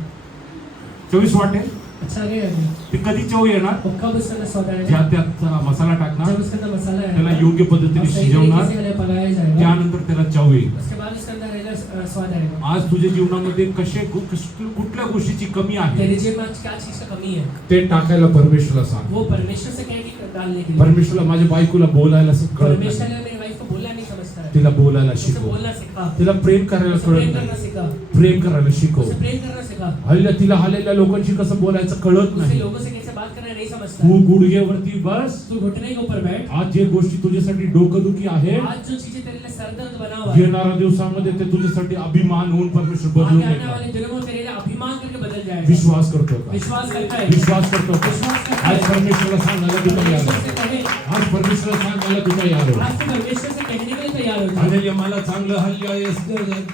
24 वाटेल अच्छा लगेगा नहीं? ते कधी चव येणार और कब उसके अंदर स्वाद आएगा? ज्या त्यात मसाला टाकणार जब उसके अंदर मसाला है त्याला योग्य पद्धतीने शिजवणार पकाया जाएगा, त्यानंतर त्याला चव येईल उसके बाद उसके अंदर हालेलुया स्वाद आएगा। आज तुझ्या जीवनामध्ये कुठल्या गोष्टीची कमी आहे तेरे जीवन में आज क्या चीज का कमी है ते टाकायला परमेश्वरला सांग वो परमेश्वर से कहेगी डालने के लिए। परमेश्वरला माझ्या बायकोला बोलायला कळत परमेश्वर नाही. ने मेरी वाइफ को बोलना नहीं समझता है, तिला बोलायला उसे शिकव बोलना सिखा, तिला प्रेम करायला उसे कळत प्रेम करना नाही सिखा, प्रेम करायला शिकव उसे प्रेम करना सिखा। हल्ल्या तिला हालेल्या लोकांशी कसं बोलायचं कळत उसे नाही लोगों से कैसे बात करना नहीं समझता तू है। गुडघ्यावरती बस तू घुटने के ऊपर बैठ, आज जे गोष्टी तुझ्यासाठी डोकदुखी आहे आज जो चीजें तेरे लिए सरदर्द बना हुआ है, येणाऱ्या दिवसामध्ये ते तुझ्यासाठी अभिमान होऊन परमेश्वर बदलून आगे आने देणार. वाले दिनों में तेरे लिए अभिमान करके बदल जाएगा। विश्वास करतो का विश्वास करता है, विश्वास करतो का विश्वास करता आज है। परमेश्वरला सांगायला तू तयार परमेश्वर आहे से कहे, आज परमेश्वरला सांगायला तू तयार आहे आज तो परमेश्वर से कहने के लिए तैयार हो जाए, हालेलुया मला चांगलं हल्ल्या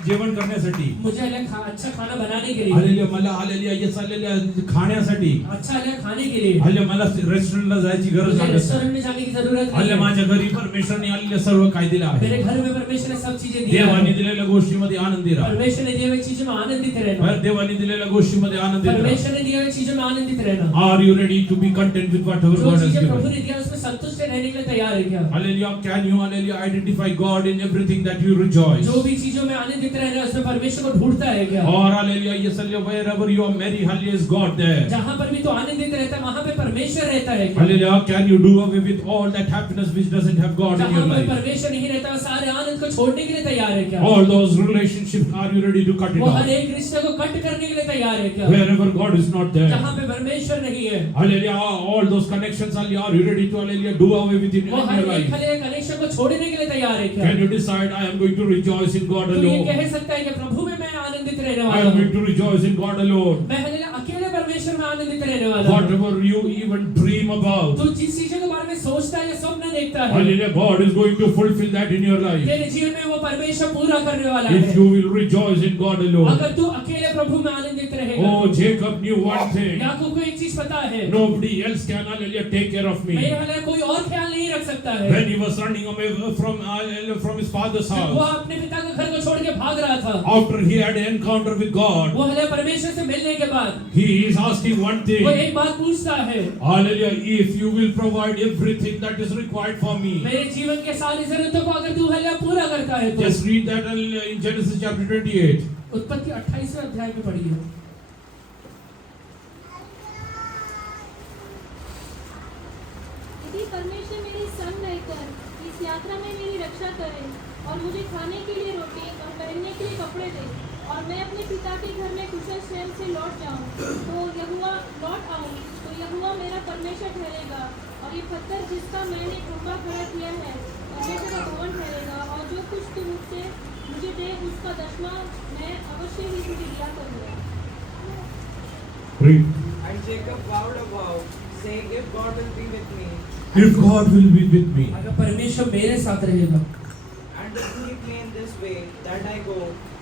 जेवण करण्यासाठी मुझे अच्छा खाना बनाने के लिए, हालेलुया मला हालेलुया येस हालेलुया खाण्यासाठी अच्छा हालेलुया खाने के लिए, हालेलुया मला रेस्टॉरंटला जायची गरज मुझे नाही रेस्टोरेंट में जाने की जरूरत नहीं हालेलुया है। माझ्या घरी परमेश्वरने आलेल्या सर्व काय दिलं आहे मेरे घर में परमेश्वर ने सब चीजें दी देवाने है। दिलेल्या गोष्टीमध्ये आनंदी राहा परमेश्वर ने दिए हुए चीजों में आनंदित रहना, देवाने दिलेल्या गोष्टीमध्ये आनंदी राहा परमेश्वर ने दिए हुए चीजों में आनंदित रहना। Are you ready to be content with whatever जो गॉड हैज चीजें प्रभु गिवन ने दिया उसमें संतुष्ट रहने के लिए तैयार है क्या? Hallelujah can you hallelujah identify God in everything that you rejoice जो भी चीजों में आनंदित रहना है उसमें परमेश्वर को ढूंढता है क्या? और hallelujah yes hallelujah wherever you are merry hallelujah is God there जहाँ पर भी तो आनंदित रहता है वहाँ पे परमेश्वर रहता है क्या? Hallelujah can you do away with all that happiness which doesn't have God in जहाँ your पर life परमेश्वर नहीं रहता सारे आनंद को छोड़ने के लिए तैयार है क्या? all those relationships are you ready to cut it वो हर off एक रिश्ते को कट करने के लिए तैयार है क्या? wherever God is not there जहाँ पे परमेश्वर नहीं है Hallelujah. All those connections are you ready to hallelujah do away with it in वो your हर एक life? खले कनेक्शन को छोड़ने के लिए तैयार है क्या? Can you decide I am going to rejoice in God तो ये alone? कह सकता है कि प्रभु में मैं आनंदित रहने I वाला am going हूँ, to rejoice in God alone. मैं हालेलुया अकेले परमेश्वर में आनंदित रहने वाला हूँ। Whatever you even dream about, तू जिस चीजों के बारे में सोचता है या स्वप्न देखता है hallelujah, God is going to fulfill that in your life. तेरे जीवन में वो परमेश्वर पूरा करने वाला If है। you will rejoice in God alone. अगर तू अकेले प्रभु में आनंदित रहेगा Oh, Jacob knew one thing. याकूब को एक चीज पता है, Nobody else can hallelujah take care of मेरे me. हालेलुया कोई और ख्याल नहीं रख सकता है। When he was running away from his father's वो house, अपने पिता के घर को छोड़ के भाग रहा था, after he had an encounter with God, वो हालेलुया परमेश्वर से मिलने के बाद he is asking one वो thing. एक बात पूछता है, Hallelujah, if you will provide everything that is required for me. मेरे जीवन के सारी जरूरतों को अगर तू हालेलुया पूरा करता है तो। Just read that in Genesis chapter 28. उत्पत्ति 28वें अध्याय में पढ़िए। यदि परमेश्वर मेरे संग रहकर इस यात्रा में मेरी रक्षा करे और मुझे खाने के लिए रोटी और पहनने के लिए कपड़े दे और मैं अपने पिता के घर में कुशल क्षेम से लौट जाऊं तो यहोवा लौट आऊं, तो यहोवा मेरा परमेश्वर ठहरेगा, और ये पत्थर जिसका मैंने खंभा खड़ा किया है परमेश्वर का भवन ठहरेगा, और जो कुछ तू मुझे दे उसका दशमा मैं अवश्य ही तुझे दिया करूंगा। Read. And Jacob vowed a vow, saying, If God will be with me, If God will be with me, अगर परमेश्वर मेरे साथ रहेगा and will keep me in this way that I go,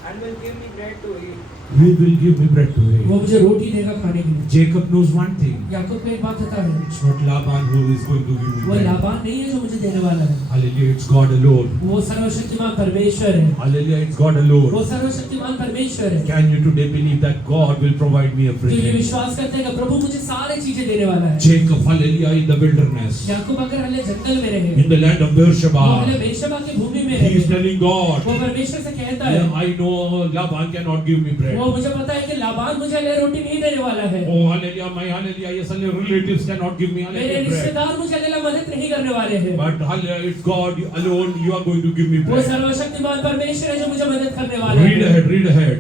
and will give me bread to eat, He will give me bread to eat. वो मुझे रोटी देगा खाने के लिए। Jacob knows one thing. याकूब को एक बात पता है, It's not Laban who is going to give me वो bread. लाबान नहीं है जो मुझे देने वाला है, Hallelujah, it's God alone. वो सर्वशक्तिमान परमेश्वर है, Hallelujah, it's God alone. वो सर्वशक्तिमान परमेश्वर है। Can you today believe that God will provide me तो ये everything? विश्वास करते हैं कि प्रभु मुझे सारी चीजें देने वाला है। Jacob, hallelujah, in the wilderness, याकूब अगर हले जंगल में रहे, in the land of वो Beersheba, हले बेशबा की भूमि में he is रहे, telling God, वो परमेश्वर से कहता है, yeah, I know Laban cannot give me bread. वो मुझे पता है कि लाबान मुझे हले रोटी नहीं देने वाला है, Oh, hallelujah, my hallelujah, yes, hallelujah, relatives cannot give me मेरे hallelujah bread. रिश्तेदार मुझे हले मदद नहीं करने वाले हैं, But hallelujah, it's God alone, you are going to give me वो bread. सर्वशक्तिमान परमेश्वर है जो मुझे मदद करने वाला Read है। ahead, read ahead.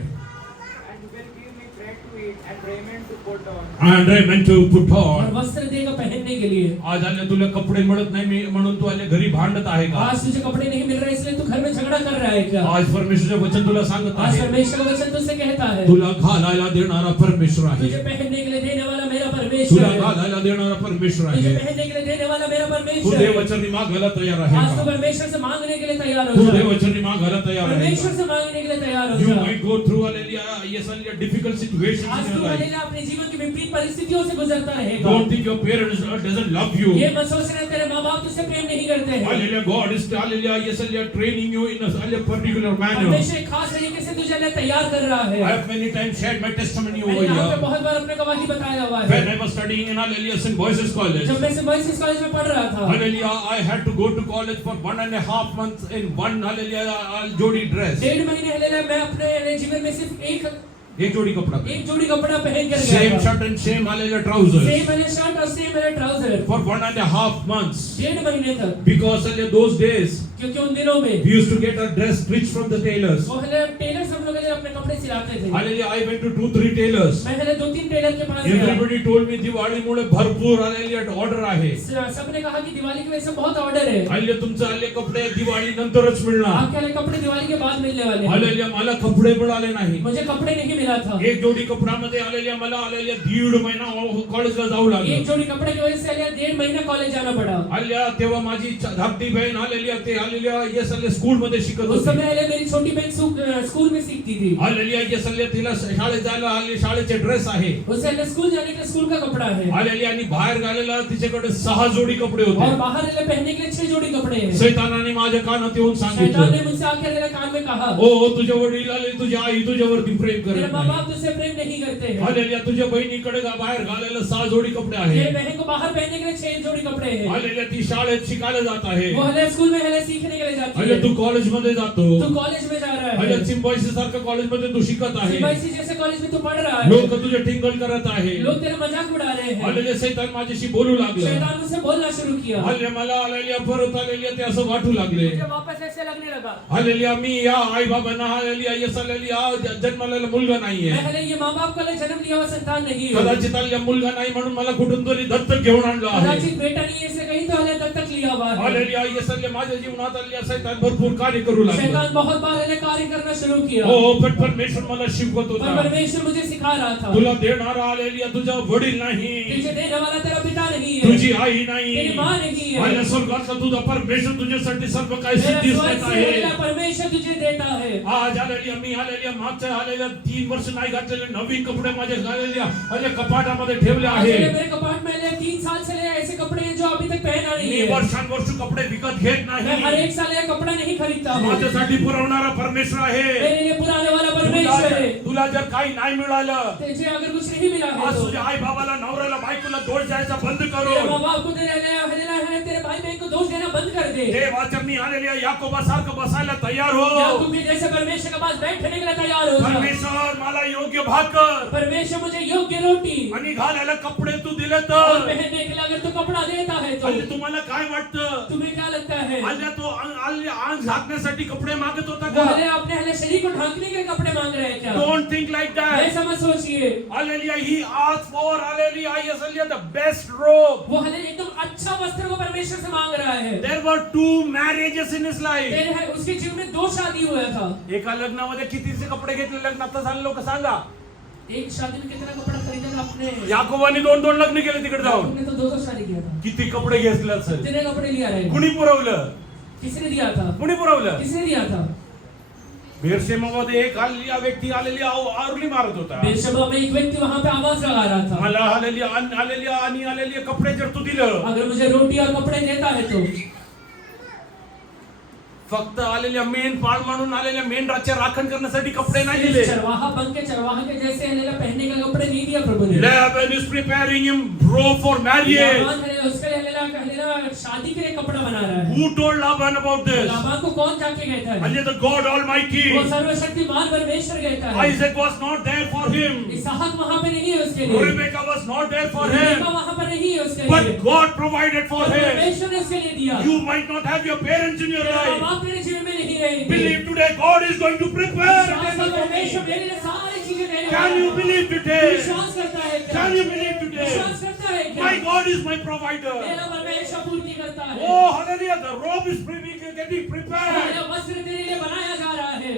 and will give me bread to eat, and raiment to put on. And I meant to put और on. वस्त्र देगा पहनने के लिए। आज आले तुला कपडे मिळत नाही म्हणून तू आले घरी भांडत आहे का? आज तुझे कपड़े नहीं मिल रहे इसलिए तू घर में झगड़ा कर रहा है क्या? आज परमेश्वरचे वचन तुला सांगत आज आहे, परमेश्वर का वचन तुझसे कहता है, तुला घालायला देणारा परमेश्वर तुझे आहे. पहनने के लिए देने वाला मेरा परमेश्वर तुला है, घालायला देणारा परमेश्वर तुझे आहे. पहनने के लिए देने वाला मेरा तू परमेश्वर है। देवचरणी मागायला तयार आहे आज तो का? परमेश्वर से मांगने के लिए तैयार हो तू जा, देवचरणी मागायला तयार आहे परमेश्वर का? से मांगने के लिए तैयार हो You जा। might go through hallelujah, yes, hallelujah, difficult situations आज in तू your life. हालेलुया अपने जीवन की विपरीत परिस्थितियों से गुजरता रहेगा। Don't think your parents doesn't love you. ये मत सोच रहे तेरे माँ बाप तुझसे प्रेम नहीं करते हैं। Hallelujah, God is hallelujah, yes, hallelujah, training you in a hallelujah, particular manner. परमेश्वर एक खास तरीके से तुझे लिए तैयार कर रहा है। I have many times shared my testimony over मैंने यहाँ पे here. बहुत बार अपने गवाही बताया हुआ When है। I was studying in hallelujah St. Boyce's College, जब मैं सिम्बायोसिस कॉलेज में पढ़ रहा था, hallelujah, I had to go to college for 1.5 months in one hallelujah jodi dress. 1.5 महीने हालेलुया मैं अपने जीवन में सिर्फ एक जोड़ी कपड़ा. एक जोड़ी कपड़ा पहन कर Same गया था। shirt and same hallelujah trousers. Same वाले शर्ट और सेम वाले ट्राउजर For 1.5 months. 1.5 महीने तक, Because hallelujah, those days, क्योंकि उन दिनों में we used to get our dress stitched from the tailors. वो हले टेलर सब लोग अपने कपड़े सिलाते थे। Hallelujah, I went to 2-3 tailors. मैं हले 2-3 टेलर के पास गया। Everybody told me दिवाळीमुळे भरपूर hallelujah order आहे. सबने कहा कि दिवाली की वजह से बहुत ऑर्डर है, हल्ली तुमचे हल्ले कपडे दिवाळी नंतरच मिळणार. आपके हले कपड़े दिवाली के बाद मिलने वाले हैं। हल्लेल्या मला कपडे मिळाले नाही. मुझे कपड़े नहीं मिला था। एक जोडी कपड्यामध्ये आलेल्या मला आलेल्या 1.5 महिना कॉलेजला जाऊ एक लागलं. जोड़ी कपड़े की वजह से हले 1.5 महीना कॉलेज जाना पड़ा। हल्ल्या तेव्हा माझी धाकटी बहीण आलेली ते आलेल्या ये सल्ले स्कूल मध्ये शिकत उस समय होती. हले मेरी छोटी बहन स्कूल में सीखती थी। आलेल्या ये सल्ले तिला शाळेत जायला हल्ली शाळेचे ड्रेस आहे. उसे हले स्कूल जाने के स्कूल का कपड़ा है, आलेली आणि बाहेर गेलेला तिच्याकडे 6 जोडी कपडे और होते. बाहर हले पहनने के लिए 6 जोड़ी कपड़े हैं। शैतानाने माझ्या कानात येऊन शैतान सांगितलं, ने मुझसे आकर मेरे कान में कहा, ओ तुझे वडील आले, तुझी आई तुझ्यावरती प्रेम तेरे करत माँ नाही. बाप तुझसे प्रेम नहीं करते हैं। आलेल्या तुझ्या बहिणीकडे बाहेर घालायला 6 जोडी कपडे तेरे आहेत. बहन को बाहर पहनने के लिए 6 जोड़ी कपड़े हैं। आलेल्या ती शाळेत शिकायला जात आहे. वो हले स्कूल में हले सीखने के लिए जाती अरे है। तू कॉलेज मध्ये जातो. तू कॉलेज में जा रहा अरे है, सिम्बायोसिस सारखं कॉलेज मध्ये तू शिकत आहे. सीबीएसई जैसे कॉलेज में तू पढ़ रहा है, लोक तुझे टिंगल करत आहे. लोग तेरा मजाक उड़ा रहे हैं। आलेले सैतान माझ्याशी बोलू लागलं. शैतान मुझसे बोलना शुरू किया, आले मला आलेल्या परत आलेल्या ते असं वाटू लागले. मुझे वापस ऐसे लगने लगा, आलेल्या मी या आई बाबांना आलेल्या यस आलेल्या जन्माला मुलगा नाहीये. मैं हले ये माँ बाप का जन्म लिया हुआ संतान नहीं हूँ। कदाचित आलेल्या मुलगा नाही म्हणून मला कुठून तरी दत्तक घेऊन आणलं आहे. कदाचित बेटा नहीं ऐसे कहीं तो हले दत्तक लिया हुआ है। आलेल्या यस आलेल्या माझ्या जीवनात आलेल्या सैतान भरपूर कार्य करू लागलं. शैतान बहुत बार हले कार्य करना शुरू किया, हो पण परमेश्वर मला शिकवत पर होता. परमेश्वर मुझे सिखा रहा था, तुला देणारा आलेल्या तुझा वडील नाही, तुझे देने वाला तेरा पिता नहीं है, तुझी आई नाही, तेरी माँ नहीं है, माझ्या स्वर्गातला तुझा परमेश्वर तुझ्यासाठी सर्व काही मेरा सिद्धीस स्वर्ग देत से आहे. मिलेला परमेश्वर तुझे देता है। आज आलेल्या मी आलेल्या मागच्या आलेल्या 3 वर्ष नाही घातलेले नवीन कपडे माझ्या घालेल्या माझ्या कपाटामध्ये ठेवले आज आहे. मेरे कपाट में 3 साल से ऐसे कपड़े हैं जो अभी तक पहना नहीं मी है। वर्षानुवर्ष कपडे विकत घेत मैं हर नाही. एक साल यह कपड़ा नहीं खरीदता हूँ, माझ्यासाठी पुरवणारा परमेश्वर आहे. मेरे लिए पुराने वाला परमेश्वर है। तुला जर काही नाही मिळालं, तुझे अगर कुछ नहीं मिला है आज तो तुझ्या आई बाबाला नवऱ्याला बायकोला दोष द्यायचा बंद करून तेरे सोड. माँ बाप को तेरे भाई बहन को दोष देना बंद कर दे. देवाचरणी हालेलुया याकोबासारखं बसायला तयार हो. याकूब के जैसे परमेश्वर के पास बैठने के लिए तैयार हो जा. परमेश्वर मला योग्य भाकर परमेश्वर मुझे योग्य रोटी आणि घालायला कपडे तू दिले और तर. पहनने के लिए अगर तू कपड़ा देता है तो आणि तुम्हाला काय वाटतं? तुम्हें क्या लगता है? आल्या तो आंग झाकण्यासाठी कपडे मागत होता वो का? हले अपने हले शरीर को ढांकने के लिए कपडे मांग रहे हैं क्या? Don't think like that. ऐसा मत सोचिए. Hallelujah. He asked for hallelujah. Hallelujah. The best robe. वो हले एकदम अच्छा वस्त्र को परमेश्वर से मांग रहा है. There were 2 marriages in his life. तेरे है उसके जीवन में 2 शादी हुआ था. एका लग्नामध्ये कितीचे कपडे घेतले लग्नात झाले लोक सांगा. एक शादी में कितना कपड़ा खरीदा था आपने? याकोबाने 2 लग्न केले तिकडे जाऊन. आपने तो 2 शादी किया था. किती कपडे घेतले असेल? कितने कपड़े लिया रहे? कुणी पुरवलं? किसने दिया था? कुणी पुरवलं? किसने दिया था? बेरशेमामध्ये एक आलेली व्यक्ती आलेली आरुली मारत होता. बेरशेबा में एक व्यक्ति वहां पे आवाज लगा रहा था. मला आलेली आणि आलेली कपडे जर तू दिलं, अगर मुझे रोटी और कपड़े देता है तो फक्त आलेल्या मेंढपाळ म्हणून आलेल्या मेंढराचे राखण करण्यासाठी कपडे नाही दिले. चरवाहा बन के चरवाहा के जैसे हलेला पहनने का कपड़े नहीं दिया प्रभु ने. Laban is preparing him robe for marriage. Laban है उसके लिए हलेला शादी के लिए कपड़ा बना रहा है. Who told Laban about this? Laban को कौन जाके कहता है? And the God Almighty. वो सर्वशक्तिमान परमेश्वर कहता है. Isaac was not there for him. इसहाक वहां पे नहीं है उसके लिए. Rebecca was not there for him. Rebecca वहां पर नहीं है उसके But लिए. God provided for him. परमेश्वर ने उसके लिए दिया. You might not have your parents in your तेरे life. माँ-बाप तेरे जीवन में नहीं रहेंगे. Believe today God is going to prepare a विश्वास table कर, for परमेश्वर me. मेरे लिए सारी चीजें देने Can वाला you है. believe तू today? विश्वास करता है क्या? Can you believe today? विश्वास करता है क्या? My God is my provider. मेरा परमेश्वर पूर्ति करता है. Oh, hallelujah. The robe is getting prepared. मेरा वस्त्र तेरे लिए बनाया जा रहा है.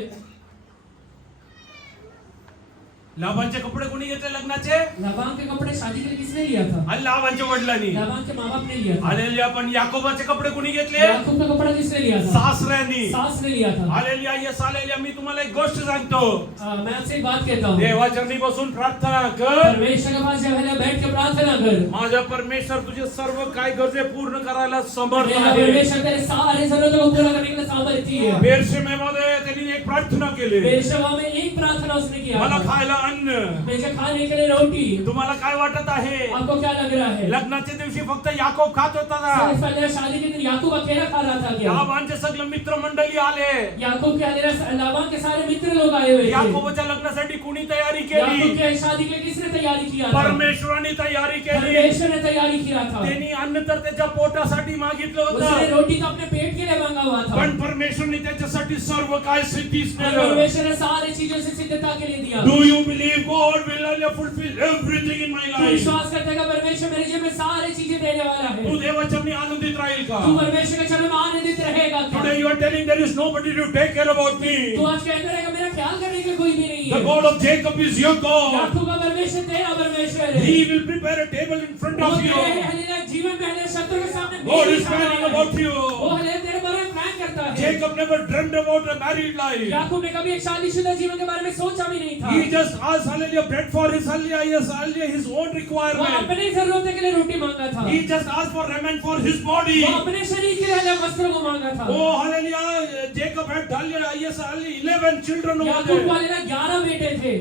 लाभांचे कपडे कोणी घेतले लग्नाचे? लाबान के कपड़े शादी के लिए किसने लिया था? आणि लाभांच्या वडिलांनी. लाबान के माँ-बाप ने लिया था. हालेलुया. पण याकोबाचे कपडे कोणी घेतले? याकूब का कपड़ा किसने लिया था? सासऱ्यांनी. सास ने लिया था. हालेलुया. Yes hallelujah. मी तुम्हाला एक गोष्ट सांगतो. मैं आपसे एक बात कहता हूँ. देवाचरणी बसून प्रार्थना कर. परमेश्वर के पास जब है बैठ के प्रार्थना कर. माझा परमेश्वर तुझे सर्व काय गरजे पूर्ण करायला समर्थ मेरा आहे. परमेश्वर तेरे सारे जरूरतों को पूरा करने के लिए सामर्थ्य है. बेरशेमेमध्ये त्यांनी एक प्रार्थना केली. बेरशेबा में एक प्रार्थना उसने किया मला था. खायला अन्न. मुझे खाने के लिए रोटी. तुम्हाला काय वाटत आहे? आपको क्या लग रहा है? लग्नाच्या दिवशी फक्त याकोब खात होता ना? सिर्फ पहले शादी के दिन याकूब अकेला खा रहा था क्या? लाबांचे सगळे मित्रमंडळी आले. याकूब के लाबान के सारे मित्र लोग आए हुए थे. याकोबच्या लग्नासाठी कुणी तयारी केली? याकूब की शादी के लिए किसने तैयारी किया था? परमेश्वराने तयारी केली. परमेश्वर ने तैयारी किया था. त्यांनी अन्न तर त्याच्या पोटासाठी मागितलं उसने होतं. रोटी तो अपने पेट के लिए मांगा हुआ था. पण परमेश्वरने त्याच्यासाठी सर्व काय सिद्धीस और केलं. परमेश्वर ने सारी चीजों से सिद्धता के लिए दिया. Do you believe God will fulfill everything in my तू life? विश्वास करते हैं कि परमेश्वर मेरे जीवन में सारी चीजें देने वाला है. तू देवाचरणी आनंदित राहील का? तू परमेश्वर के चरण में आनंदित रहेगा क्या? Today you are telling there is nobody to take care about me. तू आज कहता रहेगा मेरा ख्याल करने के कोई भी नहीं The है. God of Jacob is your God. याकूब का परमेश्वर तेरा परमेश्वर है. He will prepare a table in front वो of तेरे you. हलेला जीवन में हलेला शत्रु के सामने God मेरी is planning खाना about है. you. वो हलेला तेरे बारे में प्लान करता है. Jacob never dreamed about a married life. याकूब ने कभी एक शादीशुदा जीवन के बारे में सोचा भी नहीं था. He just asked hallelujah bread for his hallelujah, yes, hallelujah, his own वो requirement. अपनी जरूरतों के लिए रोटी मांगा था. He just asked for raiment for his body. वो अपने शरीर के लिए वस्त्रों को मांगा था. Oh hallelujah, Jacob had hallelujah, yes, hallelujah, 11 children over याकूब there. वाले ना 11 बेटे थे.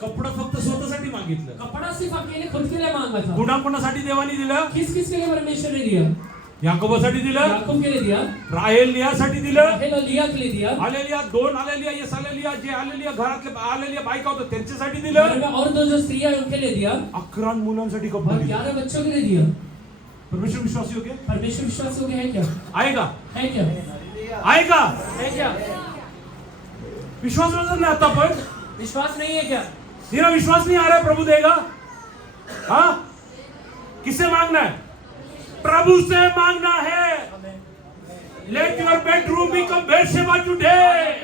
कपडा फक्त स्वतःसाठी मागितलं. कपड़ा सिर्फ अकेले खुद के लिए मांगा था. कोणाकोणासाठी देवानी दिलं? किस किस के लिए परमेश्वर ने दिया? याकोबासाठी दिलं, याकूब के लिए दिया, राहेल लियासाठी दिलं, राहेल और लिया के लिए दिया, हालेलुया 2 हालेलुया येस हालेलुया जे हालेलुया घरातले हालेलुया बायका होतं त्यांच्यासाठी घर दिलं. में और 2 जो स्त्रियां हैं उनके लिए दिया 11 मुलांसाठी और कपडे दिले. 11 बच्चों के लिए दिया. परमेश्वर विश्वास योग्य परमेश्वर विश्वास योग्य है क्या? आहे का? है क्या? आहे का? है क्या? विश्वास वजन नाही आता पण विश्वास नहीं है क्या? तेरा विश्वास नहीं आ रहा है प्रभु देगा. हाँ किससे मांगना है? प्रभु से मांगना है. Let your bedroom become Beersheba today.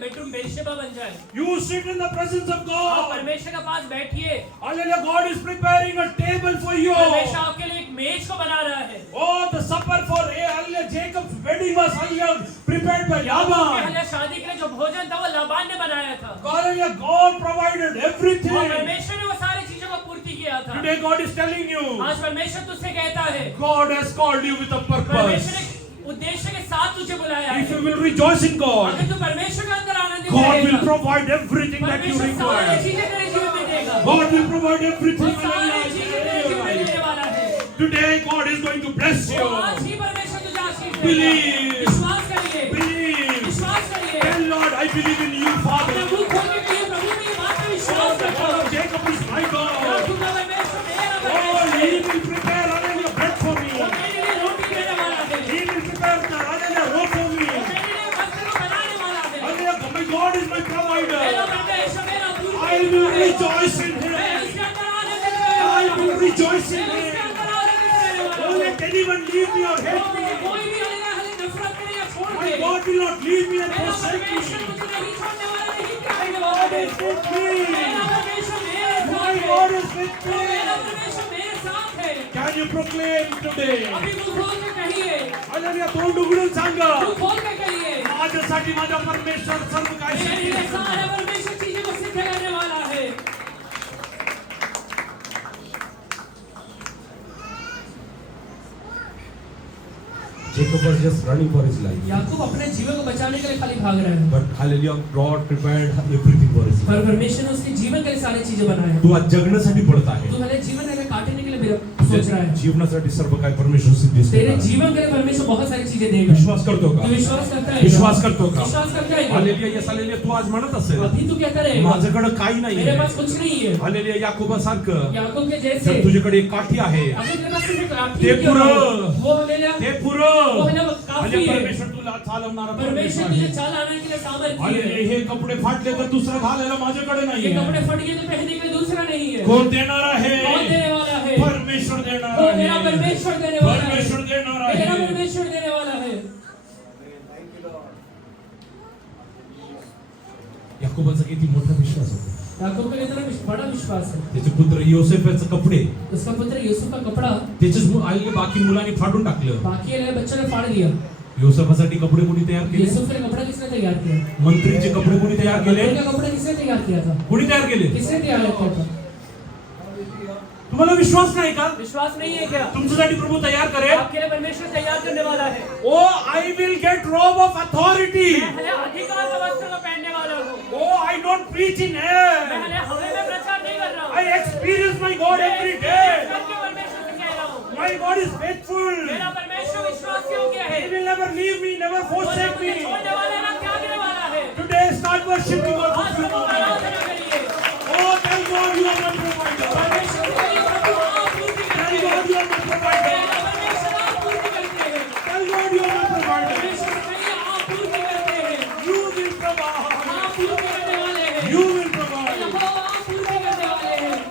Bedroom Beersheba बन जाए. You sit in the presence of आप God. परमेश्वर के पास बैठिए. Hallelujah, God is preparing a table for you. परमेश्वर आपके लिए एक मेज को बना रहा है. Oh, the supper for hallelujah, Jacob's wedding was hallelujah prepared by Laban. पहले शादी के लिए जो भोजन था वो लाबान ने बनाया था. Hallelujah, God provided और everything. परमेश्वर ने वो सारी चीजों को पूर्ति किया था. Today God is telling you, आज परमेश्वर तुझसे कहता है, God has called you with a purpose. परमेश्वर ने उद्देश्य के साथ तुझे बुलाया है. If you will rejoice in God, अगर तू परमेश्वर के अंदर आनंदित God will रहेगा, provide everything that you परमेश्वर सारी require. चीजें तेरे जीवन में देगा. God will provide वो everything. सारी चीजें तेरे जीवन में देने वाला है. Today God is going to bless you. आज ही परमेश्वर तुझे आशीष Believe. देगा। विश्वास करिए, Believe. विश्वास करिए। Tell Lord, I believe in you, अपने Father. मुंह खोल के कहिए, प्रभु मैं ये बात पे Oh, विश्वास the करता God हूँ। of Jacob is my या God. तू परमेश्वर मेरा Oh, परमेश्वर He है। will prepare hallelujah bread for me. वो मेरे लिए रोटी देने वाला है। He will prepare the hallelujah robe for me. वो मेरे लिए वस्त्र को बनाने वाला है। Hallelujah, my God is my मेरा provider. परमेश्वर मेरा पूर्ण I will rejoice in मैं Him. उसके अंदर आनंद लेने I वाला हूँ। will rejoice in मैं उसके Him. अंदर आनंद लेने वाला Don't हूँ। let anyone leave me or hate me. कोई भी हमें नफरत करे या छोड़ My दे। God will not leave me and मेरा forsake परमेश्वर me. मुझे नहीं छोड़ने वाला, नहीं त्यागने My वाला God है। is with मेरा me. परमेश्वर मेरे My साथ है। God is with तो मेरा me. परमेश्वर मेरे साथ है। Can you proclaim today? अभी मुंह खोल के कहिए, Hallelujah, तोंड उघडून सांगा. मुंह खोल के कहिए, माझ्यासाठी माझा परमेश्वर सर्व काही मेरे लिए सिद्ध सारा करतो. परमेश्वर चीजें को सिद्ध करने वाला है। Jacob was just running for his life. याकूब अपने जीवन को बचाने के लिए खाली भाग रहा है, But hallelujah, God prepared everything for his life. पर परमेश्वर ने उसके जीवन के लिए सारी चीजें बनाए हैं। तू आज जगण्यासाठी पडत आहे. तू मेरे जीवन में काटने के लिए मेरा सोच रहा है। जीवनासाठी सर्व काही परमेश्वर सिद्धीस तेरे देणार. जीवन के लिए परमेश्वर बहुत सारी चीजें देगा। विश्वास करतो तू का? विश्वास करता है? विश्वास करतो का? विश्वास करता है? Hallelujah, yes hallelujah. तू आज म्हणत असेल अभी तू कहता रहेगा, माझ्याकडे काही मेरे नाहीये. पास कुछ नहीं है। हालेलुया, याकोबासारखं याकूब के जर जैसे तुझ्याकडे एक काठी आहे अगर तेरे पास सिर्फ एक लाठी ते क्यों ना हो, पुरं. वो ले ले, ते पुरं. वो है ना, वो काफी हालेलुया, है। परमेश्वर तुला चालवणारा परमेश्वर परमेश्वर तुझे आहे. चालाने के लिए सामर्थ्य हालेलुया, है। हे कपडे फाटले तर दुसरा घालायला माझ्याकडे ये नाहीये. कपड़े फट गए तो पहनने के लिए दूसरा नहीं है। कोण देणार आहे? कौन देने वाला है? परमेश्वर देणार वो आहे. मेरा परमेश्वर देने वाला है। परमेश्वर देणार मेरा आहे. परमेश्वर देने वाला है। याकोबाचा किती मोठा विश्वास होता. याकूब का कितना बड़ा विश्वास है। त्याचे पुत्र योसेफाचे कपडे उसका पुत्र यूसुफ का कपड़ा त्याच्याच आईने बाकी मुलांनी फाडून टाकलं. बाकी वाले बच्चों ने फाड़ दिया। योसेफासाठी कपडे कोणी तयार केले? यूसुफ के कपड़ा किसने तैयार किया? मंत्रीचे कपडे कोणी तयार केले? मंत्री का कपड़ा किसने तैयार किया था? कोणी तयार केले? किसने तैयार किया था? तुम्हाला विश्वास नाही का? विश्वास नहीं है क्या? तुमच्यासाठी प्रभू तयार करेल. आपके लिए परमेश्वर तैयार करने वाला है। Oh, I will get robe of authority. मैं अधिकार का वस्त्र को पहनने वाला हूँ। Oh, I don't preach in air. मैं हमें में प्रचार नहीं कर रहा हूँ। I experience my God every day. करके परमेश्वर से कह रहा हूँ। My God is faithful. मेरा परमेश्वर विश्वास योग्य है। He will never leave me, never वो ना forsake मुझे me. छोड़ने वाला ना त्यागने वाला है। Today start worshiping God. आज प्रभु आराधना करिए। Oh, thank God you are my provider. परमेश्वर के लिए प्रभु आप पूर्ति करते Thank हैं। God you are my provider. मेरा परमेश्वर आप पूर्ति करते हैं। Thank God you are my provider. परमेश्वर के लिए आप पूर्ति करते हैं। You will provide. आप पूर्ति करने वाले हैं। You will provide. यहोवा आप पूर्ति करने वाले हैं।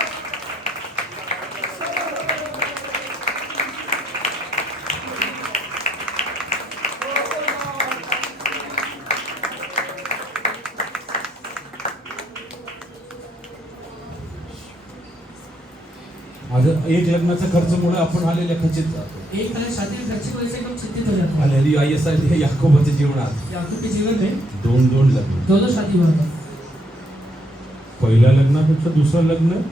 आज एक लग्नाचा खर्चमुळे आपण आलेल्या खचित जातो. एक तरह शादी में खर्चे की वजह से एकदम चिंतित हो जाते हैं। Hallelujah, yes hallelujah. याकोबाच्या जीवनात याकूब के जीवन में दोन लग्न. दो शादी हुआ था। पहिल्या लग्नापेक्षा दुसरं लग्न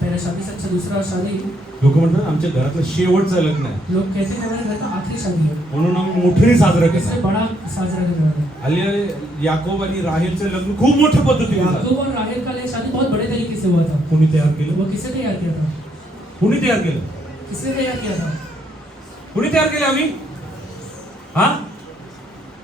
पहला शादी से अच्छा दूसरा शादी, लोक म्हणतात आमच्या घरातलं शेवटचं लग्न आहे लोग कहते हैं हमारे घर का आखिरी शादी है, म्हणून आम्ही मोठे साजरं इससे करतो. बड़ा साजरा करने वाला है। हालेलुया, याकोब आणि राहेलचं लग्न खूप मोठ्या पद्धतीने झालं. याकूब और राहेल का लिए शादी बहुत बड़े तरीके से हुआ था। कोणी तयार केलं? वो किसने तैयार किया था? कोणी तयार केलं? किसने तैयार किया था? कोणी तयार केलं? आम्ही हा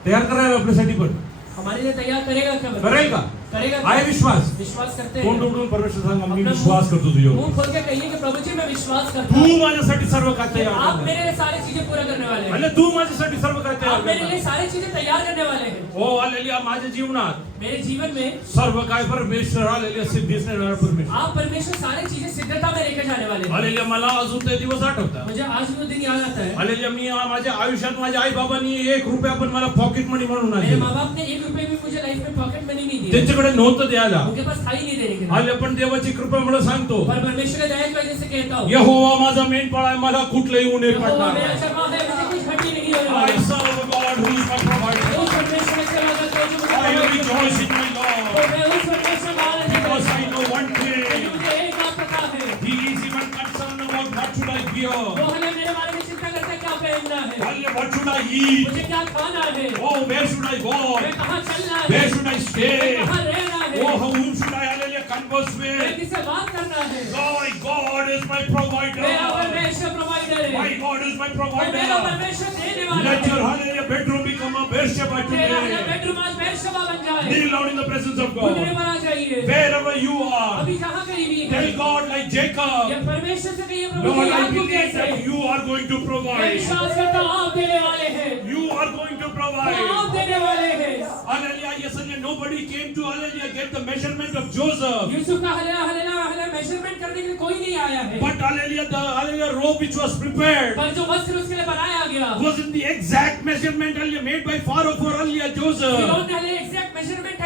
तयार करायला आपल्यासाठी पण हमारे लिए तैयार करेगा क्या? करेल का? करेगा क्या? आहे विश्वास. विश्वास करते कोण हैं। उघडून परमेश्वर सांगा मी अपना विश्वास करतो तुझ्यावर. मुंह खोल के कहिए कि प्रभु जी मैं विश्वास करता तू हूँ। माझ्यासाठी सर्व काय तयार आप करणार. मेरे लिए सारी चीजें पूरा करने वाले हैं। आणि तू माझ्यासाठी सर्व काय तयार आप मेरे लिए करणार. सारी चीजें तैयार करने वाले हैं। हो हालेलुया, माझ्या जीवनात मेरे जीवन में सर्व काय परमेश्वर हालेलुया सिद्धीस नेणारा परमेश्वर. आप परमेश्वर सारी चीजें सिद्धता में लेकर जाने वाले हैं। हालेलुया, मला अजून ते दिवस आठवतात. मुझे आज भी वो दिन याद आता है। हालेलुया, मी माझ्या आयुष्यात माझ्या आई बाबांनी ₹1 पण मला पॉकेट मनी म्हणून मेरे आणले. माँ बाप ने ₹1 भी मुझे लाइफ में पॉकेट मनी नहीं दिया। त्यांच्याकडे नव्हतं द्यायला. उनके पास था ही नहीं देने के लिए। हालेलुया, पण देवाची कृपेमुळे सांगतो, पर परमेश्वर के दया की वजह से कहता हूँ, यहोवा माझा मेंढपाळ आहे, मला कुठलंही ऊन यहोवा पडणार मेरा नाही. शर्मा है, मुझे कुछ घटी नहीं होने I वाला। serve a God who is my provider. उस परमेश्वर की सेवा करता हूँ जो मुझे I provide करता है। rejoice in my Lord. और मैं उस परमेश्वर का आनंद Because करता I हूँ। know one thing. मुझे एक बात पता है, He is even concerned about what should I वो wear. हमें मेरे बारे में चिंता करता है क्या पहनना है, Hallelujah, what should I eat. मुझे क्या खाना है, Oh, where should I walk. मैं कहाँ चलना Where है, should I stay. कहाँ रहना है, Oh, whom should I hallelujah converse मैं with. किससे बात करना है। My God is my provider. मेरा परमेश्वर प्रोवाइडर है। My God is my और मेरा provider. परमेश्वर देने वाला Let your है। hallelujah bedroom become a Beersheba मेरा today. बेडरूम आज बेर्शेबा बन जाए। Kneel down in the presence of घुटने God. पर आ जाइए। Wherever you are, अभी जहाँ कहीं भी है। tell God like Jacob, ये परमेश्वर से कहिए प्रभु Lord, जी I आपको believe कैसे। that you are going to मैं provide. विश्वास करता हूँ आप देने वाले हैं। You are going to आप provide. देने वाले हैं। Hallelujah. Yesterday nobody came to hallelujah get the measurement of Joseph. Yusuf का हलेला मेजरमेंट करने के लिए कोई नहीं आया है। But hallelujah, the hallelujah robe which was prepared पर जो वस्त्र उसके लिए बनाया गया। was in the exact measurement hallelujah made by Pharaoh for hallelujah Joseph. फिरौन ने एग्जैक्ट मेजरमेंट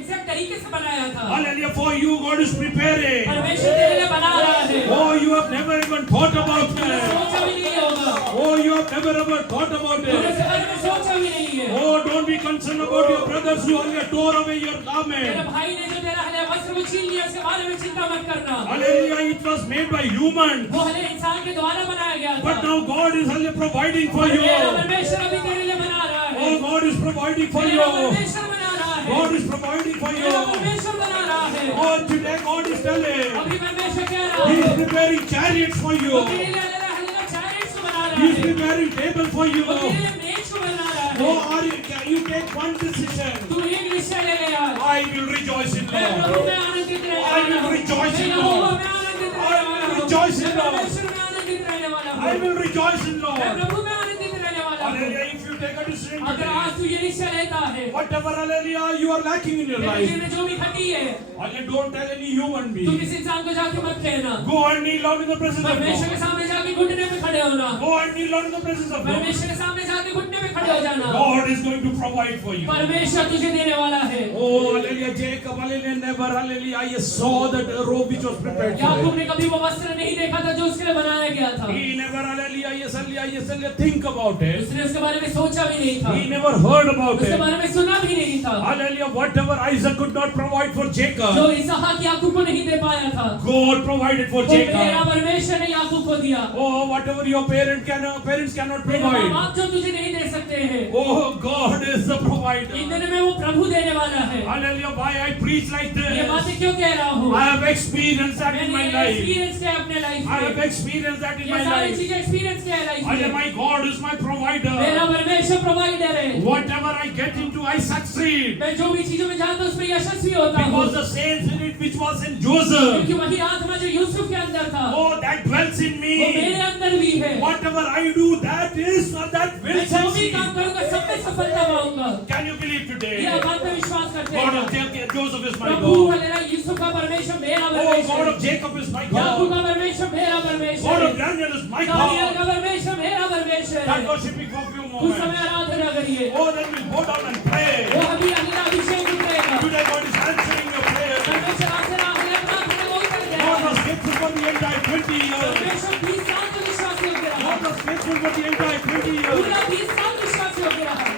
एग्जैक्ट तरीके से बनाया था। Hallelujah, for you God is preparing. परमेश्वर तेरे लिए बना रहा है। Oh, you have never even thought about तूने it. सोचा भी नहीं होगा। Oh, you have never ever thought about तूने it. इसके बारे में सोचा भी नहीं है। Oh, don't be concerned about your brothers who hallelujah tore away your तेरे garment. भाई ने जो तेरा हले वस्त्र को छीन लिया इसके बारे में चिंता मत करना। Hallelujah, it was made by humans. वो हले इंसान के द्वारा बनाया गया था। But now God is hallelujah providing for you. मेरा परमेश्वर अभी तेरे लिए बना रहा है। Oh, God is providing for मेरा you. परमेश्वर बना रहा है। God is providing for मेरा you. परमेश्वर बना रहा है। Oh, today God is telling. अभी परमेश्वर कह रहा He है। is preparing chariots for वो you. तेरे लिए हले चैरियट्स को बना रहा He is है। preparing table for you. वो तेरे लिए मेज को बना रहा है। Oh, are you take one decision. तू एक निश्चय ले ले यार। I will rejoice in मैं प्रभु Lord. में आनंदित रहने I will वाला हूँ। rejoice in मैं यहोवा Lord. में आनंदित I रहने will वाला हूँ। rejoice in मैं Lord. परमेश्वर में आनंदित रहने वाला हूँ। I will rejoice in मैं Lord. प्रभु में आनंदित रहने वाला हूँ। Hallelujah, if you take a decision अगर today, आज तू ये निश्चय लेता है, whatever hallelujah you are lacking in your तेरे life, जीवन में जो भी घटी है, hallelujah, don't tell any human तू being. किसी इंसान को जाके मत कहना। Go and kneel down in the presence of परमेश्वर के God. सामने जाके घुटने पे खड़े होना। Go and kneel down in the presence of God. परमेश्वर के सामने जाके घुटने पे खड़े हो जाना। God is going to provide for you. परमेश्वर तुझे देने वाला है। Oh, hallelujah, Jacob, hallelujah, never, hallelujah, I saw that robe which was prepared for याकूब him. ने कभी वो वस्त्र नहीं देखा था जो उसके लिए बनाया गया था। He never, hallelujah, yes, hallelujah, think about it. उसने उसके बारे में सोचा भी नहीं था। He never heard about उसके it. बारे में सुना भी नहीं था। Hallelujah, whatever Isaac could not provide for जो Jacob, इसहाक याकूब को नहीं दे पाया था, God provided for वो मेरा Jacob. परमेश्वर ने याकूब को दिया। Oh, whatever your parents cannot मेरे माँ provide. बाप जो तुझे नहीं दे सकते हैं, Oh, God is the इन provider. दिनों में वो प्रभु देने वाला है। Hallelujah, why I preach like ये this? बातें क्यों कह रहा हूँ? I have experienced that in my मैंने life. एक्सपीरियंस किया अपने लाइफ I have में। experienced that in ये my सारी life. चीजें एक्सपीरियंस किया है लाइफ Hallelujah, में। my God is my मेरा provider. परमेश्वर प्रोवाइडर है। Whatever I get into, I succeed. मैं जो भी चीजों में जाता हूँ उसमें यशस्वी होता हूँ। Because the same spirit which was in Joseph, क्योंकि वही आत्मा जो यूसुफ के अंदर था, oh, that dwells in वो मेरे me. अंदर भी है। Whatever I do, that will मैं जो भी succeed. काम करूँगा सब में सफलता पाऊंगा। Can you believe ये today? आप बात में विश्वास करते God हैं? of Jacob, Joseph is my Prabhu God. Hallelujah, Yusuf का परमेश्वर मेरा Oh, God परमेश्वर, of Jacob is my याकूब God. का परमेश्वर मेरा God परमेश्वर, of Daniel is my Daniel God. का परमेश्वर मेरा परमेश्वर Start है। worshiping for a few उस समय moments. आराधना करिए। Oh, then we'll go down and pray. वो अभी अगला अभिषेक उतरेगा। Today God is answering your prayer. परमेश्वर आपसे राहले प्रार्थना को उत्तर देगा। God was faithful for the entire 20 years. परमेश्वर 20 साल तक विश्वासी होके रहा। God was faithful for the entire 20 years. पूरा 20 साल विश्वासी होके रहा।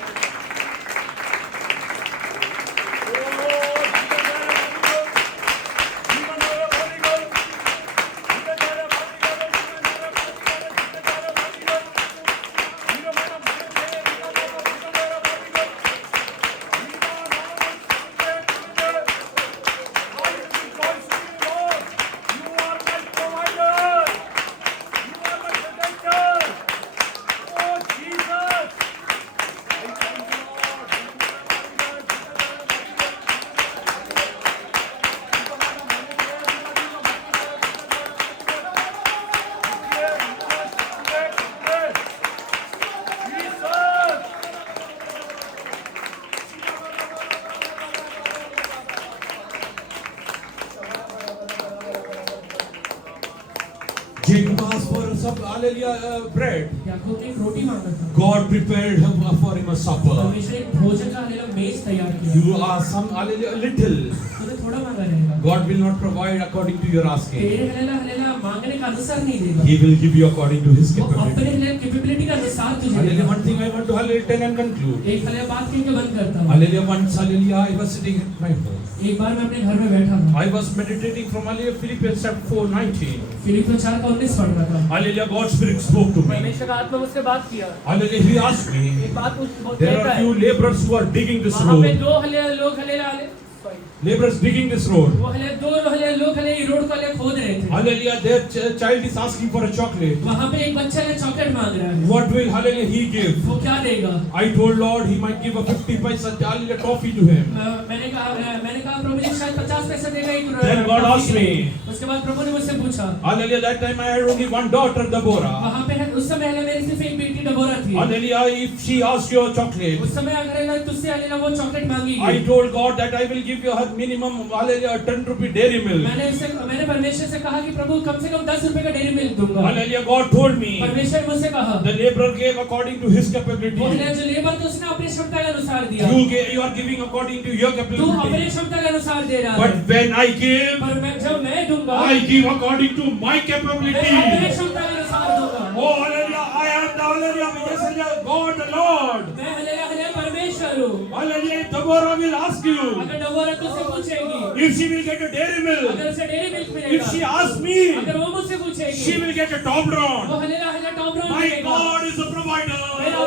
Jacob asked for some hallelujah bread. याकूब ने एक रोटी मांगा था। God prepared for him a supper. परमेश्वर ने एक भोजन का हालेलुया मेज तैयार किया। You ask some hallelujah little. तूने थोड़ा मांगा रहेगा। God will not provide according to your asking. तेरे हालेलुया हालेलुया मांगने का अनुसार नहीं देगा। He will give you according to his वो अपने capability. हालेलुया कैपेबिलिटी का अनुसार तुझे Hallelujah. देगा। One thing I want to hallelujah tell and conclude. एक हालेलुया बात कह के बंद करता हूँ। Hallelujah. Once hallelujah I was sitting at my home. एक बार मैं अपने घर में बैठा था। I was meditating from hallelujah Philippians chapter 4:19. फिलिपियों 4:19 पढ़ रहा था। Hallelujah. God's Spirit spoke to me. परमेश्वर का आत्मा मुझसे बात किया। Hallelujah. He asked me. एक बात There कहता are है। few laborers who are digging this वहाँ पे road. दो हालेलुया लोग hallelujah laborers digging this road. वो हले दो हले लोग हले ये रोड को हले खोद रहे थे। Hallelujah, their child is asking for a chocolate. वहाँ पे एक बच्चा ने चॉकलेट मांग रहा है। What will hallelujah he give? वो क्या देगा? I told Lord he might give a 50 paisa hallelujah toffee to him. मैंने कहा प्रभु जी शायद 50 पैसा देगा एक। Then God asked me. उसके बाद प्रभु ने मुझसे पूछा। Hallelujah, that time I had only one daughter, Deborah. वहाँ पे उस समय हले मेरी सिर्फ एक बेटी डबोरा थी। Hallelujah, if she asked you a chocolate, उस समय अगर हले तुझसे हले वो चॉकलेट मांगी। I told God that I will give you her minimum hallelujah 10 rupee dairy milk. मैंने परमेश्वर से कहा कि प्रभु कम से कम 10 रुपए का डेयरी मिल्क दूंगा। Hallelujah, God told me. परमेश्वर मुझसे कहा। The laborer gave according to his capability. वो हले जो लेबर था उसने अपनी क्षमता के अनुसार दिया। You are giving according to your तू अपनी capability. क्षमता के अनुसार दे रहा है। But when I give, पर जब मैं दूंगा, I give according to my मैं capability. अपनी क्षमता के अनुसार दूंगा। Oh hallelujah, I am the hallelujah, yes hallelujah, God the Lord. मैं हले परमेश्वर हूँ। Hallelujah, if Deborah will ask you, अगर डबोरा तुझसे पूछेगी, if she will get a dairy milk, अगर उसे डेयरी मिल्क if मिलेगा, she asks me, अगर वो मुझसे पूछेगी, she will get a top वो drawn. हले टॉप राउंड My मिलेगा। God is a मेरा provider.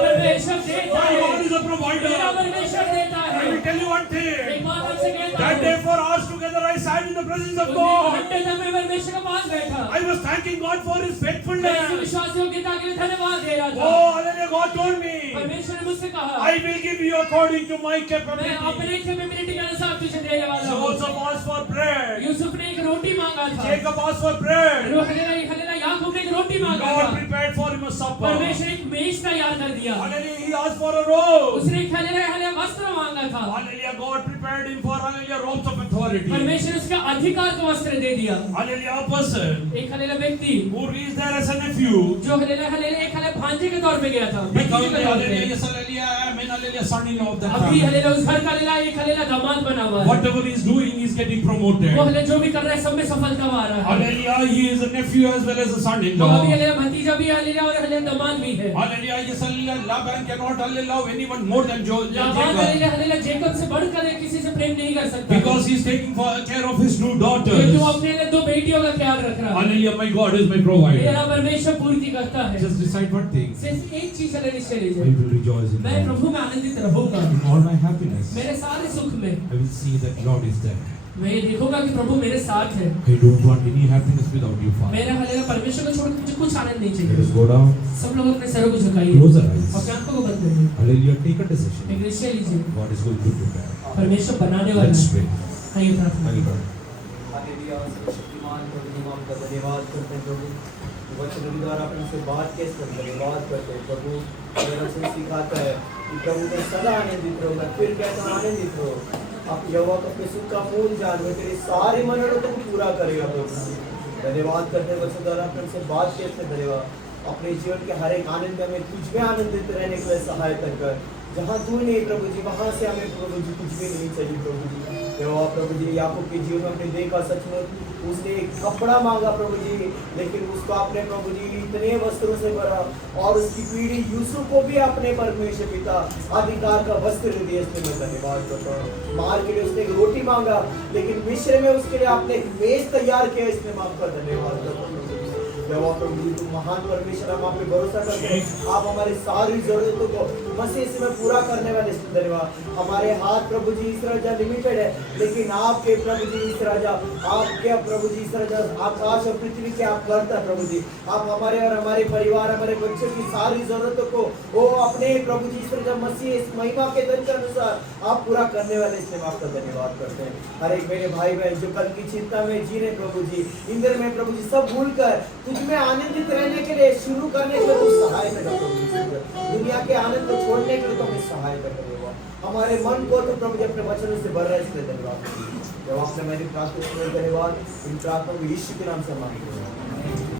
परमेश्वर देता My है। God is a मेरा provider. परमेश्वर देता I है। will tell you one एक thing. बात आपसे कहता That हूँ। day for hours together I sat in the presence of उस God. घंटे तक मैं परमेश्वर के पास बैठा। I was thanking God for His मैं इसकी faithfulness. विश्वास योग्यता के लिए धन्यवाद दे रहा था। Oh, hallelujah, God told me, परमेश्वर ने मुझसे कहा, I will give you according to my मैं capability. अपने कैपेबिलिटी के अनुसार तुझे देने वाला हूँ। Joseph asked for bread. Yusuf ने एक रोटी मांगा था। Jacob asked for bread. हलेला याकूब ने एक रोटी मांगा God था। prepared for him a supper. परमेश्वर एक मेज तैयार कर दिया। Hallelujah, he asked for a robe. उसने एक हलेला वस्त्र मांगा था। Hallelujah, God prepared him for hallelujah robes of authority. परमेश्वर उसका अधिकार का वस्त्र दे दिया। Hallelujah, a person एक हलेला व्यक्ति who reached there as a nephew. जो हलेला एक हले भांजे के तौर पे गया था। Become भतीजे के तौर पे। hallelujah, yes, hallelujah, amen, hallelujah, son-in-law of that अभी family. हलेला उस घर का हलेला एक हलेला दामाद बना हुआ है। Whatever he is doing, he is getting promoted. वो हले जो भी कर रहा है सब में सफलता आ रहा है। Hallelujah, he is a nephew as well as a तो son-in-law. अभी हलेला भतीजा भी है हलेला और हलेला दामाद भी है। Hallelujah, yes, hallelujah, Laban cannot hallelujah love anyone more than Laban Jacob. हलेला जेकब से बढ़कर किसी से प्रेम नहीं कर सकता। Because he is taking care of his two क्योंकि daughters. वो अपने लिए दो बेटियों का ख्याल रख रहा है। Hallelujah, my God is my provider. मेरा परमेश्वर पूर्ति करता है। Just decide one thing. सिर्फ एक चीज हले निश्चय I लीजिए, will rejoice in मैं God. प्रभु में आनंदित रहूंगा। In all my happiness, मेरे सारे सुख में I will see that Lord is there. मैं ये देखूंगा कि प्रभु मेरे साथ है। I don't want any happiness without you, Father. मेरे हलेला परमेश्वर को छोड़कर मुझे कुछ आनंद नहीं Let चाहिए। us go down, सब लोग अपने सरों को झुकाइए close our eyes. अपने आंखों को बंद करिए। Hallelujah, take a decision. एक निश्चय लीजिए, God is going to prepare. परमेश्वर बनाने वाला Let's है। pray. आइए प्रार्थना करें। Hallelujah. हालेलुया, सर्वशक्तिमान प्रभु जी, हम आपका धन्यवाद करते हैं प्रभु। वचन द्वारा अपन से बात के इस पर धन्यवाद करते हैं प्रभु। मेरा वचन सिखाता है कि प्रभु में सदा आनंदित रहो। मैं फिर कहता हूं आनंदित रहो। आप यहोवा का अपने सुख का मूल जानो, तेरे सारे मनोरथों को पूरा करेगा प्रभु। धन्यवाद करते हैं वचन द्वारा अपन से बात के इसमें धन्यवाद। अपने जीवन के हर एक आनंद में तुझ में आनंदित रहने के लिए सहायता कर। जहाँ तू नहीं प्रभु जी वहाँ से हमें प्रभु जी कुछ भी नहीं चाहिए प्रभु जी। यहोवा प्रभु जी याकूब के जीवन में हमने देखा सचमुच उसने एक कपड़ा मांगा प्रभु जी, लेकिन उसको आपने प्रभु जी इतने वस्त्रों से भरा और उसकी पीढ़ी यूसुफ को भी अपने परमेश्वर पिता अधिकार का वस्त्र दिए। इसमें मैं धन्यवाद करता हूँ। मार के लिए उसने एक रोटी मांगा, लेकिन मिस्र में उसके लिए आपने एक मेज तैयार किया। इसमें मैं आपका धन्यवाद करता हूँ। यहोवा प्रभु जी तुम महान परमेश्वर, हम आप पे भरोसा करते हैं। आप हमारी सारी जरूरतों को मसीह से में पूरा करने वाले धन्यवाद। हमारे हाथ प्रभु जी इस राजा लिमिटेड है, लेकिन आपके प्रभु जी इस राजा आपके प्रभु जी इस राजा आकाश और पृथ्वी के आप करता है प्रभु जी। आप हमारे और हमारे परिवार हमारे बच्चों की सारी जरूरतों को वो अपने प्रभु जी इस राजा मसीह इस महिमा के धन के अनुसार आप पूरा करने वाले, इसलिए हम आपका धन्यवाद करते हैं। हर एक मेरे भाई बहन जो कल की चिंता में जी रहे प्रभु जी, इंद्र में प्रभु जी सब भूल कर तुझमें आनंदित रहने के लिए शुरू करने के लिए तू सहायता कर प्रभु जी। दुनिया के आनंद को छोड़ने के लिए तो हमें सहायता करेगा। हमारे मन को तो प्रभु जी अपने वचनों से भर रहा है, इसलिए धन्यवाद। जब आपने मेरी प्रार्थना सुनी, धन्यवाद। इन प्रार्थना को यीशु के नाम से मांगते हैं।